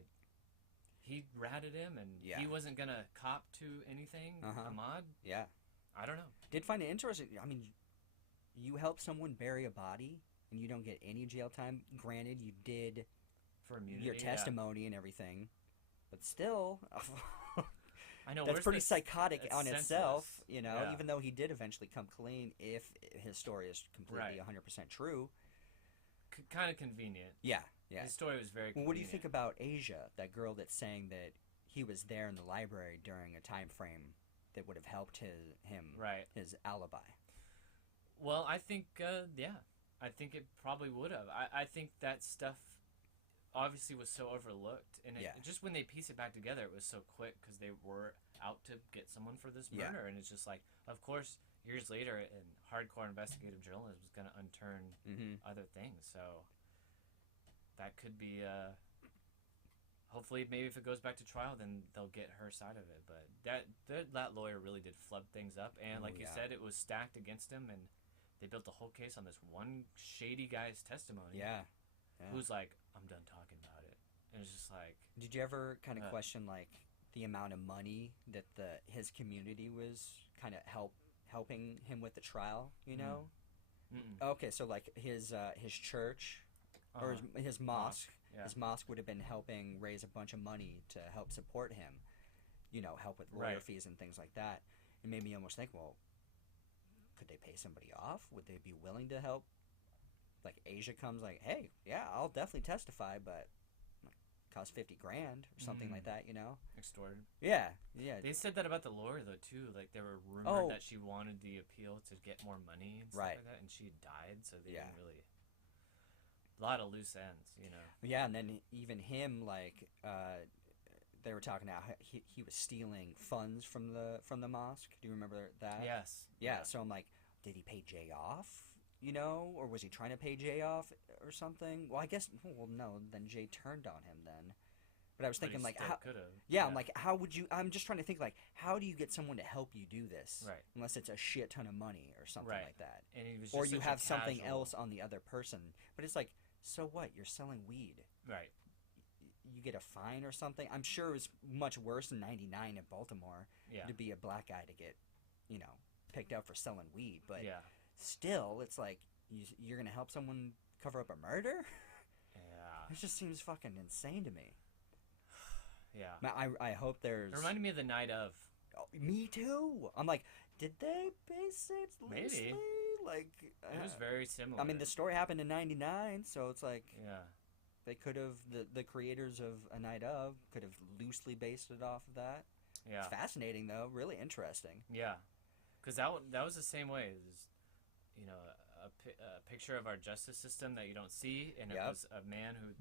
he ratted him and Yeah. he wasn't going to cop to anything. Uh-huh. Ahmad? Yeah. I don't know. Did find it interesting. I mean, you help someone bury a body, and you don't get any jail time. Granted, you did For immunity. your yeah. testimony and everything, but still, I know. that's where's pretty this- psychotic it's on itself. senseless. You know, Yeah. even though he did eventually come clean, if his story is completely Right. 100% true. Kind of convenient. Yeah, yeah. His story was very Well, convenient. what do you think about Asia, that girl that's saying that he was there in the library during a time frame that would have helped him Right. his alibi? Well, I think, yeah. I think it probably would have. I think that stuff obviously was so overlooked. And Yeah. just when they piece it back together, it was so quick because they were out to get someone for this Yeah. murder. And it's just like, of course, years later, and hardcore investigative journalism was going to unturn Mm-hmm. other things. So that could be, hopefully, maybe if it goes back to trial, then they'll get her side of it. But that lawyer really did flub things up. And Oh, like you yeah. said, it was stacked against him. And they built the whole case on this one shady guy's testimony. Yeah. Yeah. Who's like, I'm done talking about it. And it's just like, Did you ever kind of Uh. question like the amount of money that his community was kind of helping him with the trial? You know? mm-mm. Okay, so like his church or Uh-huh. his mosque. Yeah. His mosque would have been helping raise a bunch of money to help support him. You know, help with lawyer Right. fees and things like that. It made me almost think, well, could they pay somebody off? Would they be willing to help? Like Asia comes like, hey, yeah, I'll definitely testify, but like, cost $50,000 or something like Mm. that, you know? Extorted. Yeah, yeah. They said that about the lawyer, though, too. Like, there were rumors Oh. that she wanted the appeal to get more money and stuff Right. like that. And she had died, so they Yeah. didn't really. A lot of loose ends, you know. Yeah, and then even him, like, they were talking about how he was stealing funds from the mosque. Do you remember that? Yes. Yeah, so I'm like, did he pay Jay off? You know, or was he trying to pay Jay off or something? Well, I guess, well, no, then Jay turned on him then. But I was thinking, like, how, could have. yeah, I'm like, how would you, I'm just trying to think, like, how do you get someone to help you do this? Right. Unless it's a shit ton of money or something Right. like that. And he was Or just you such a have something casual- else on the other person. But it's like, so what? You're selling weed. Right. You get a fine or something. I'm sure it was much worse in '99 in Baltimore Yeah. to be a black guy to get, you know, picked up for selling weed. But Yeah. still, it's like you're gonna help someone cover up a murder. Yeah. It just seems fucking insane to me. Yeah. I hope there's. It reminded me of the night of. Oh, me too. I'm like, did they base it Maybe. loosely? Like, It was very similar. I mean, the story happened in '99, so it's like Yeah. they could have the creators of A Night Of could have loosely based it off of that. Yeah. Fascinating though, really interesting. Yeah, because that was the same way. It was, you know, a picture of our justice system that you don't see, and it Yep. was a man who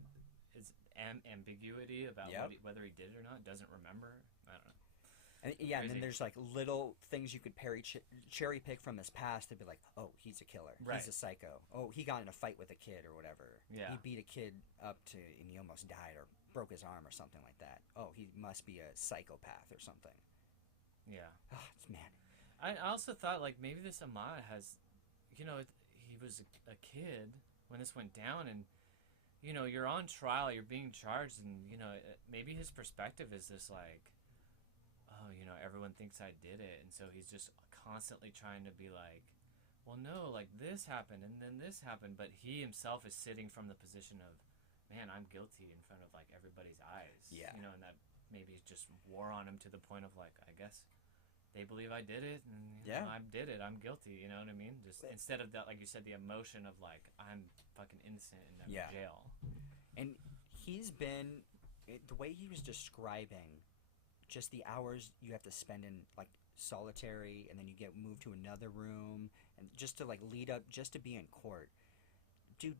is ambiguity about Yep. whether he did it or not, doesn't remember. I don't know. And yeah, and then Crazy. there's like little things you could cherry pick from his past to be like, oh, he's a killer, Right. he's a psycho. Oh, he got in a fight with a kid or whatever. Yeah. He beat a kid up to and he almost died or broke his arm or something like that. Oh, he must be a psychopath or something. Yeah. Oh, man. I also thought like maybe this Ahmad has, you know, he was a kid when this went down, and you know you're on trial, you're being charged, and you know maybe his perspective is this like, oh, you know, everyone thinks I did it, and so he's just constantly trying to be like, well, no, like this happened and then this happened, but he himself is sitting from the position of, man, I'm guilty in front of like everybody's eyes. Yeah. You know, and that maybe just wore on him to the point of like, I guess they believe I did it, and Yeah. I did it. I'm guilty. You know what I mean? Just instead of that, like you said, the emotion of like I'm fucking innocent and I'm Yeah. in jail. And he's been the way he was describing just the hours you have to spend in like solitary, and then you get moved to another room, and just to like lead up just to be in court, dude.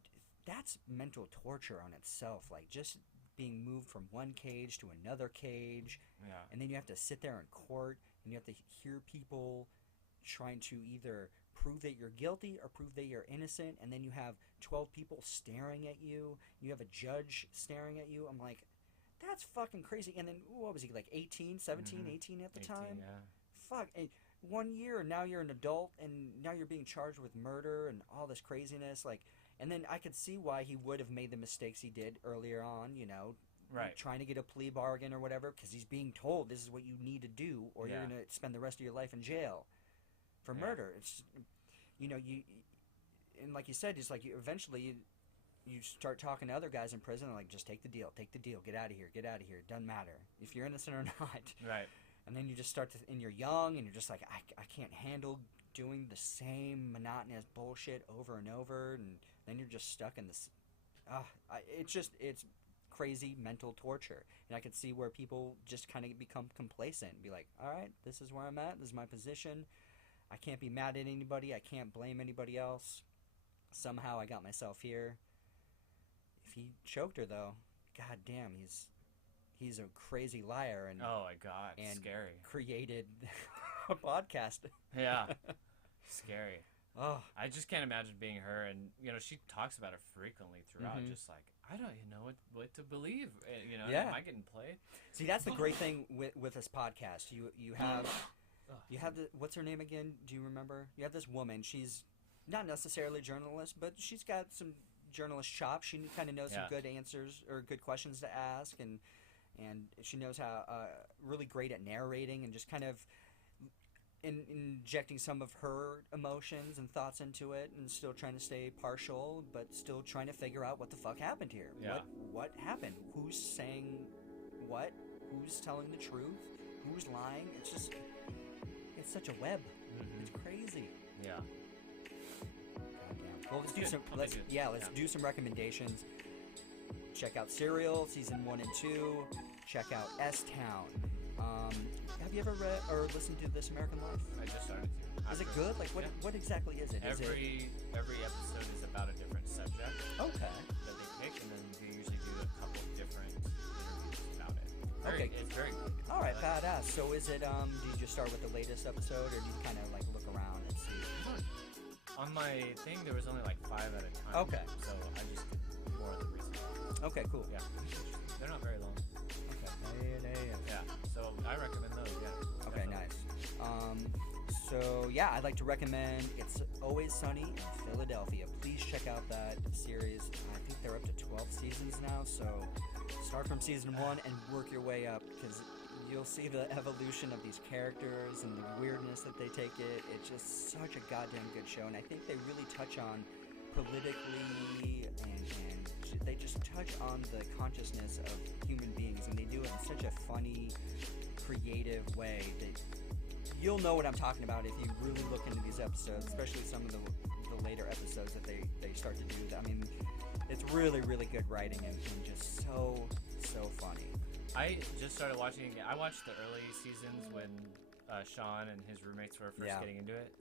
That's mental torture on itself. Like just being moved from one cage to another cage, Yeah. and then you have to sit there in court, and you have to hear people trying to either prove that you're guilty or prove that you're innocent, and then you have 12 people staring at you. You have a judge staring at you. I'm like, that's fucking crazy. And then what was he, like 18, 17, 18 at the 18, time? Yeah. Fuck. And 1 year, and now you're an adult, and now you're being charged with murder and all this craziness. Like, and then I could see why he would have made the mistakes he did earlier on, you know, Right. trying to get a plea bargain or whatever, because he's being told this is what you need to do, or you're Yeah. going to spend the rest of your life in jail for Yeah. murder. It's, you know, and like you said, it's like eventually you start talking to other guys in prison, and like, just take the deal, get out of here, it doesn't matter if you're innocent or not. Right. And then you just start to, and you're young, and you're just like, I can't handle doing the same monotonous bullshit over and over, and then you're just stuck in this. It's crazy mental torture, and I can see where people just kind of become complacent and be like, all right, this is where I'm at, this is my position, I can't be mad at anybody, I can't blame anybody else, somehow I got myself here. If he choked her, though, god damn, he's a crazy liar, and Oh my god, and scary. created a podcast. Yeah. Scary. Oh, I just can't imagine being her, and you know she talks about it frequently throughout. Mhm. Just like I don't even know what to believe. You know, Yeah. am I getting played? see, that's the great thing with this podcast. You have the, what's her name again? Do you remember? You have this woman. She's not necessarily a journalist, but she's got some journalist chops. She kind of knows some Yeah. good answers or good questions to ask, and she knows how really great at narrating and just kind of injecting some of her emotions and thoughts into it, and still trying to stay partial, but still trying to figure out what the fuck happened here. Yeah. What happened? Who's saying what? Who's telling the truth? Who's lying? It's just, it's such a web. Mhm. It's crazy. Yeah. Well, let's do Good. some. Okay, Let's good. let's Yeah. do some recommendations. Check out Serial season 1 and 2. Check out S-Town. Have you ever read or listened to This American Life? I just started to. Is it After- good? Like what? Yeah. What exactly is it? Is it Every episode is about a different subject okay? that they pick, and then they usually do a couple of different interviews about it. Okay. It's very good. All right, I like it. badass. So is it? Do you just start with the latest episode, or do you kind of like look around and see? On my thing, there was only like 5 at a time. Okay. So I just did more of the recent ones. Okay, cool. Yeah. They're not very long. Okay. Yeah. So I recommend those. Yeah. Okay, definitely. nice. So yeah, I'd like to recommend It's Always Sunny in Philadelphia. Please check out that series. I think they're up to 12 seasons now, so start from season 1 and work your way up, because you'll see the evolution of these characters and the weirdness that they take it. It's just such a goddamn good show, and I think they really touch on politically, and they just touch on the consciousns of human beings, and they do it in such a funny, creative way that you'll know what I'm talking about if you really look into these episodes, especially some of the later episodes that they start to do. I mean, it's really, really good writing, and just so funny. I just started watching again. I watched the early seasons when Sean and his roommates were first Yeah. getting into it.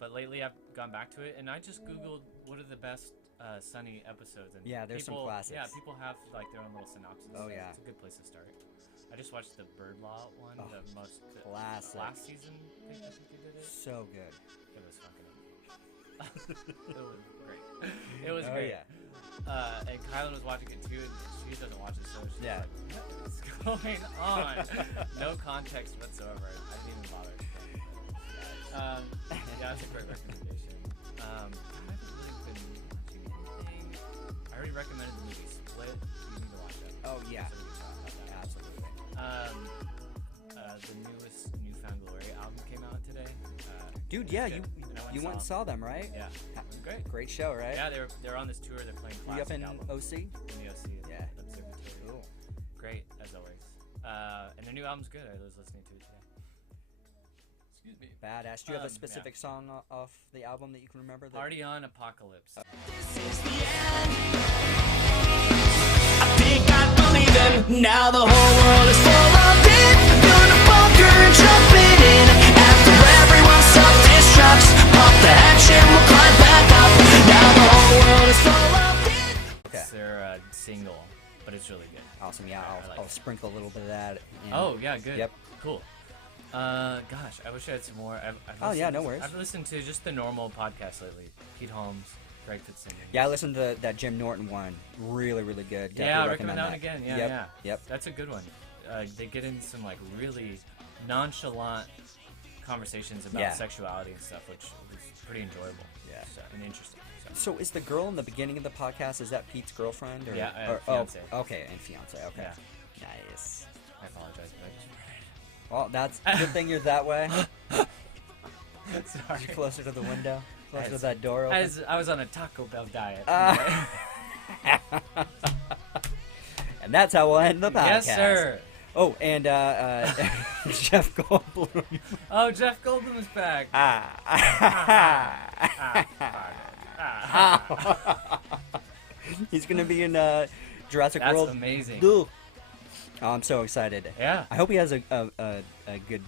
But lately I've gone back to it, and I just Googled what are the best Sunny episodes. And Yeah, there's some people, classics. Yeah, people have like their own little synopsis. Oh, yeah. It's a good place to start. I just watched the Bird Law one, Oh, the classic. last season. I think they did it. So good. It was fucking it was great. It was Oh, great. yeah. And Kylan was watching it too, and she doesn't watch it, so she's Yeah. like, what is going on? No context whatsoever. I didn't even bother. Yeah, that's a great recommendation. I haven't really been watching anything. I already recommended the movie Split. You need to watch that. Oh, yeah. So we can talk about that. Absolutely. The newest Newfound Glory album came out today. Dude, yeah, good. you And I you went and saw saw them, right? Yeah, it was great. Great show, right? Yeah, they're on this tour. They're playing Were you up classic in albums. OC? In the OC, Yeah. Observatory. Cool. Great as always. And their new album's good. I was listening to it today. Excuse me. Badass. Do you have a Yeah. specific song off the album that you can remember? Party on Apocalypse. Think I believe him. Now the whole world is full of it. Build a bunker and jump it in. After everyone self-destructs, pump the action, we'll climb back up. Now the whole world is full of it. Okay. It's their single, but it's really good. Awesome. Yeah, I like I'll it. sprinkle a little bit of that. In. Oh yeah, good. Yep. Cool. Gosh, I wish I had some more. Oh, yeah, no worries. I've listened to just the normal podcasts lately. Pete Holmes, Greg Fitzsimmons. Yeah, I listened to that Jim Norton one. Really, really good. Definitely Yeah, I recommend that one again. Yeah, Yep. yeah. Yep. That's a good one. They get in some like really nonchalant conversations about Yeah. sexuality and stuff, which was pretty enjoyable. Yeah. So, and interesting. So. So is the girl in the beginning of the podcast, is that Pete's girlfriend? Or, Yeah, or, fiance. Oh, okay, and fiance. Okay. Yeah. Nice. I apologize, but Well, that's a good thing you're that way. sorry. You're closer to the window. Closer to As- that door open. As I was on a Taco Bell diet. And that's how we'll end the podcast. Yes, sir. Oh, and Jeff Goldblum. Oh, Jeff Goldblum's back. He's gonna be in Jurassic That's World. amazing. Oh, I'm so excited. Yeah. I hope he has a good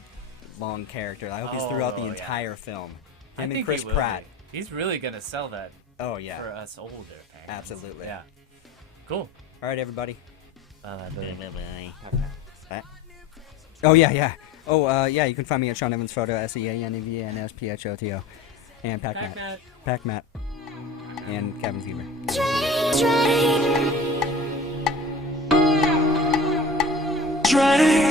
long character. I hope he's throughout the Oh, yeah. entire film. I Him and think Chris he will Pratt. be. He's really gonna sell that Oh yeah. for us older parents. Absolutely. Yeah. Cool. All right, everybody. Bye. Oh yeah. Oh yeah. You can find me at Sean Evans Photo, SeanEvansphoto, and PacMatt, PacMatt, and Cabin Fever. Train.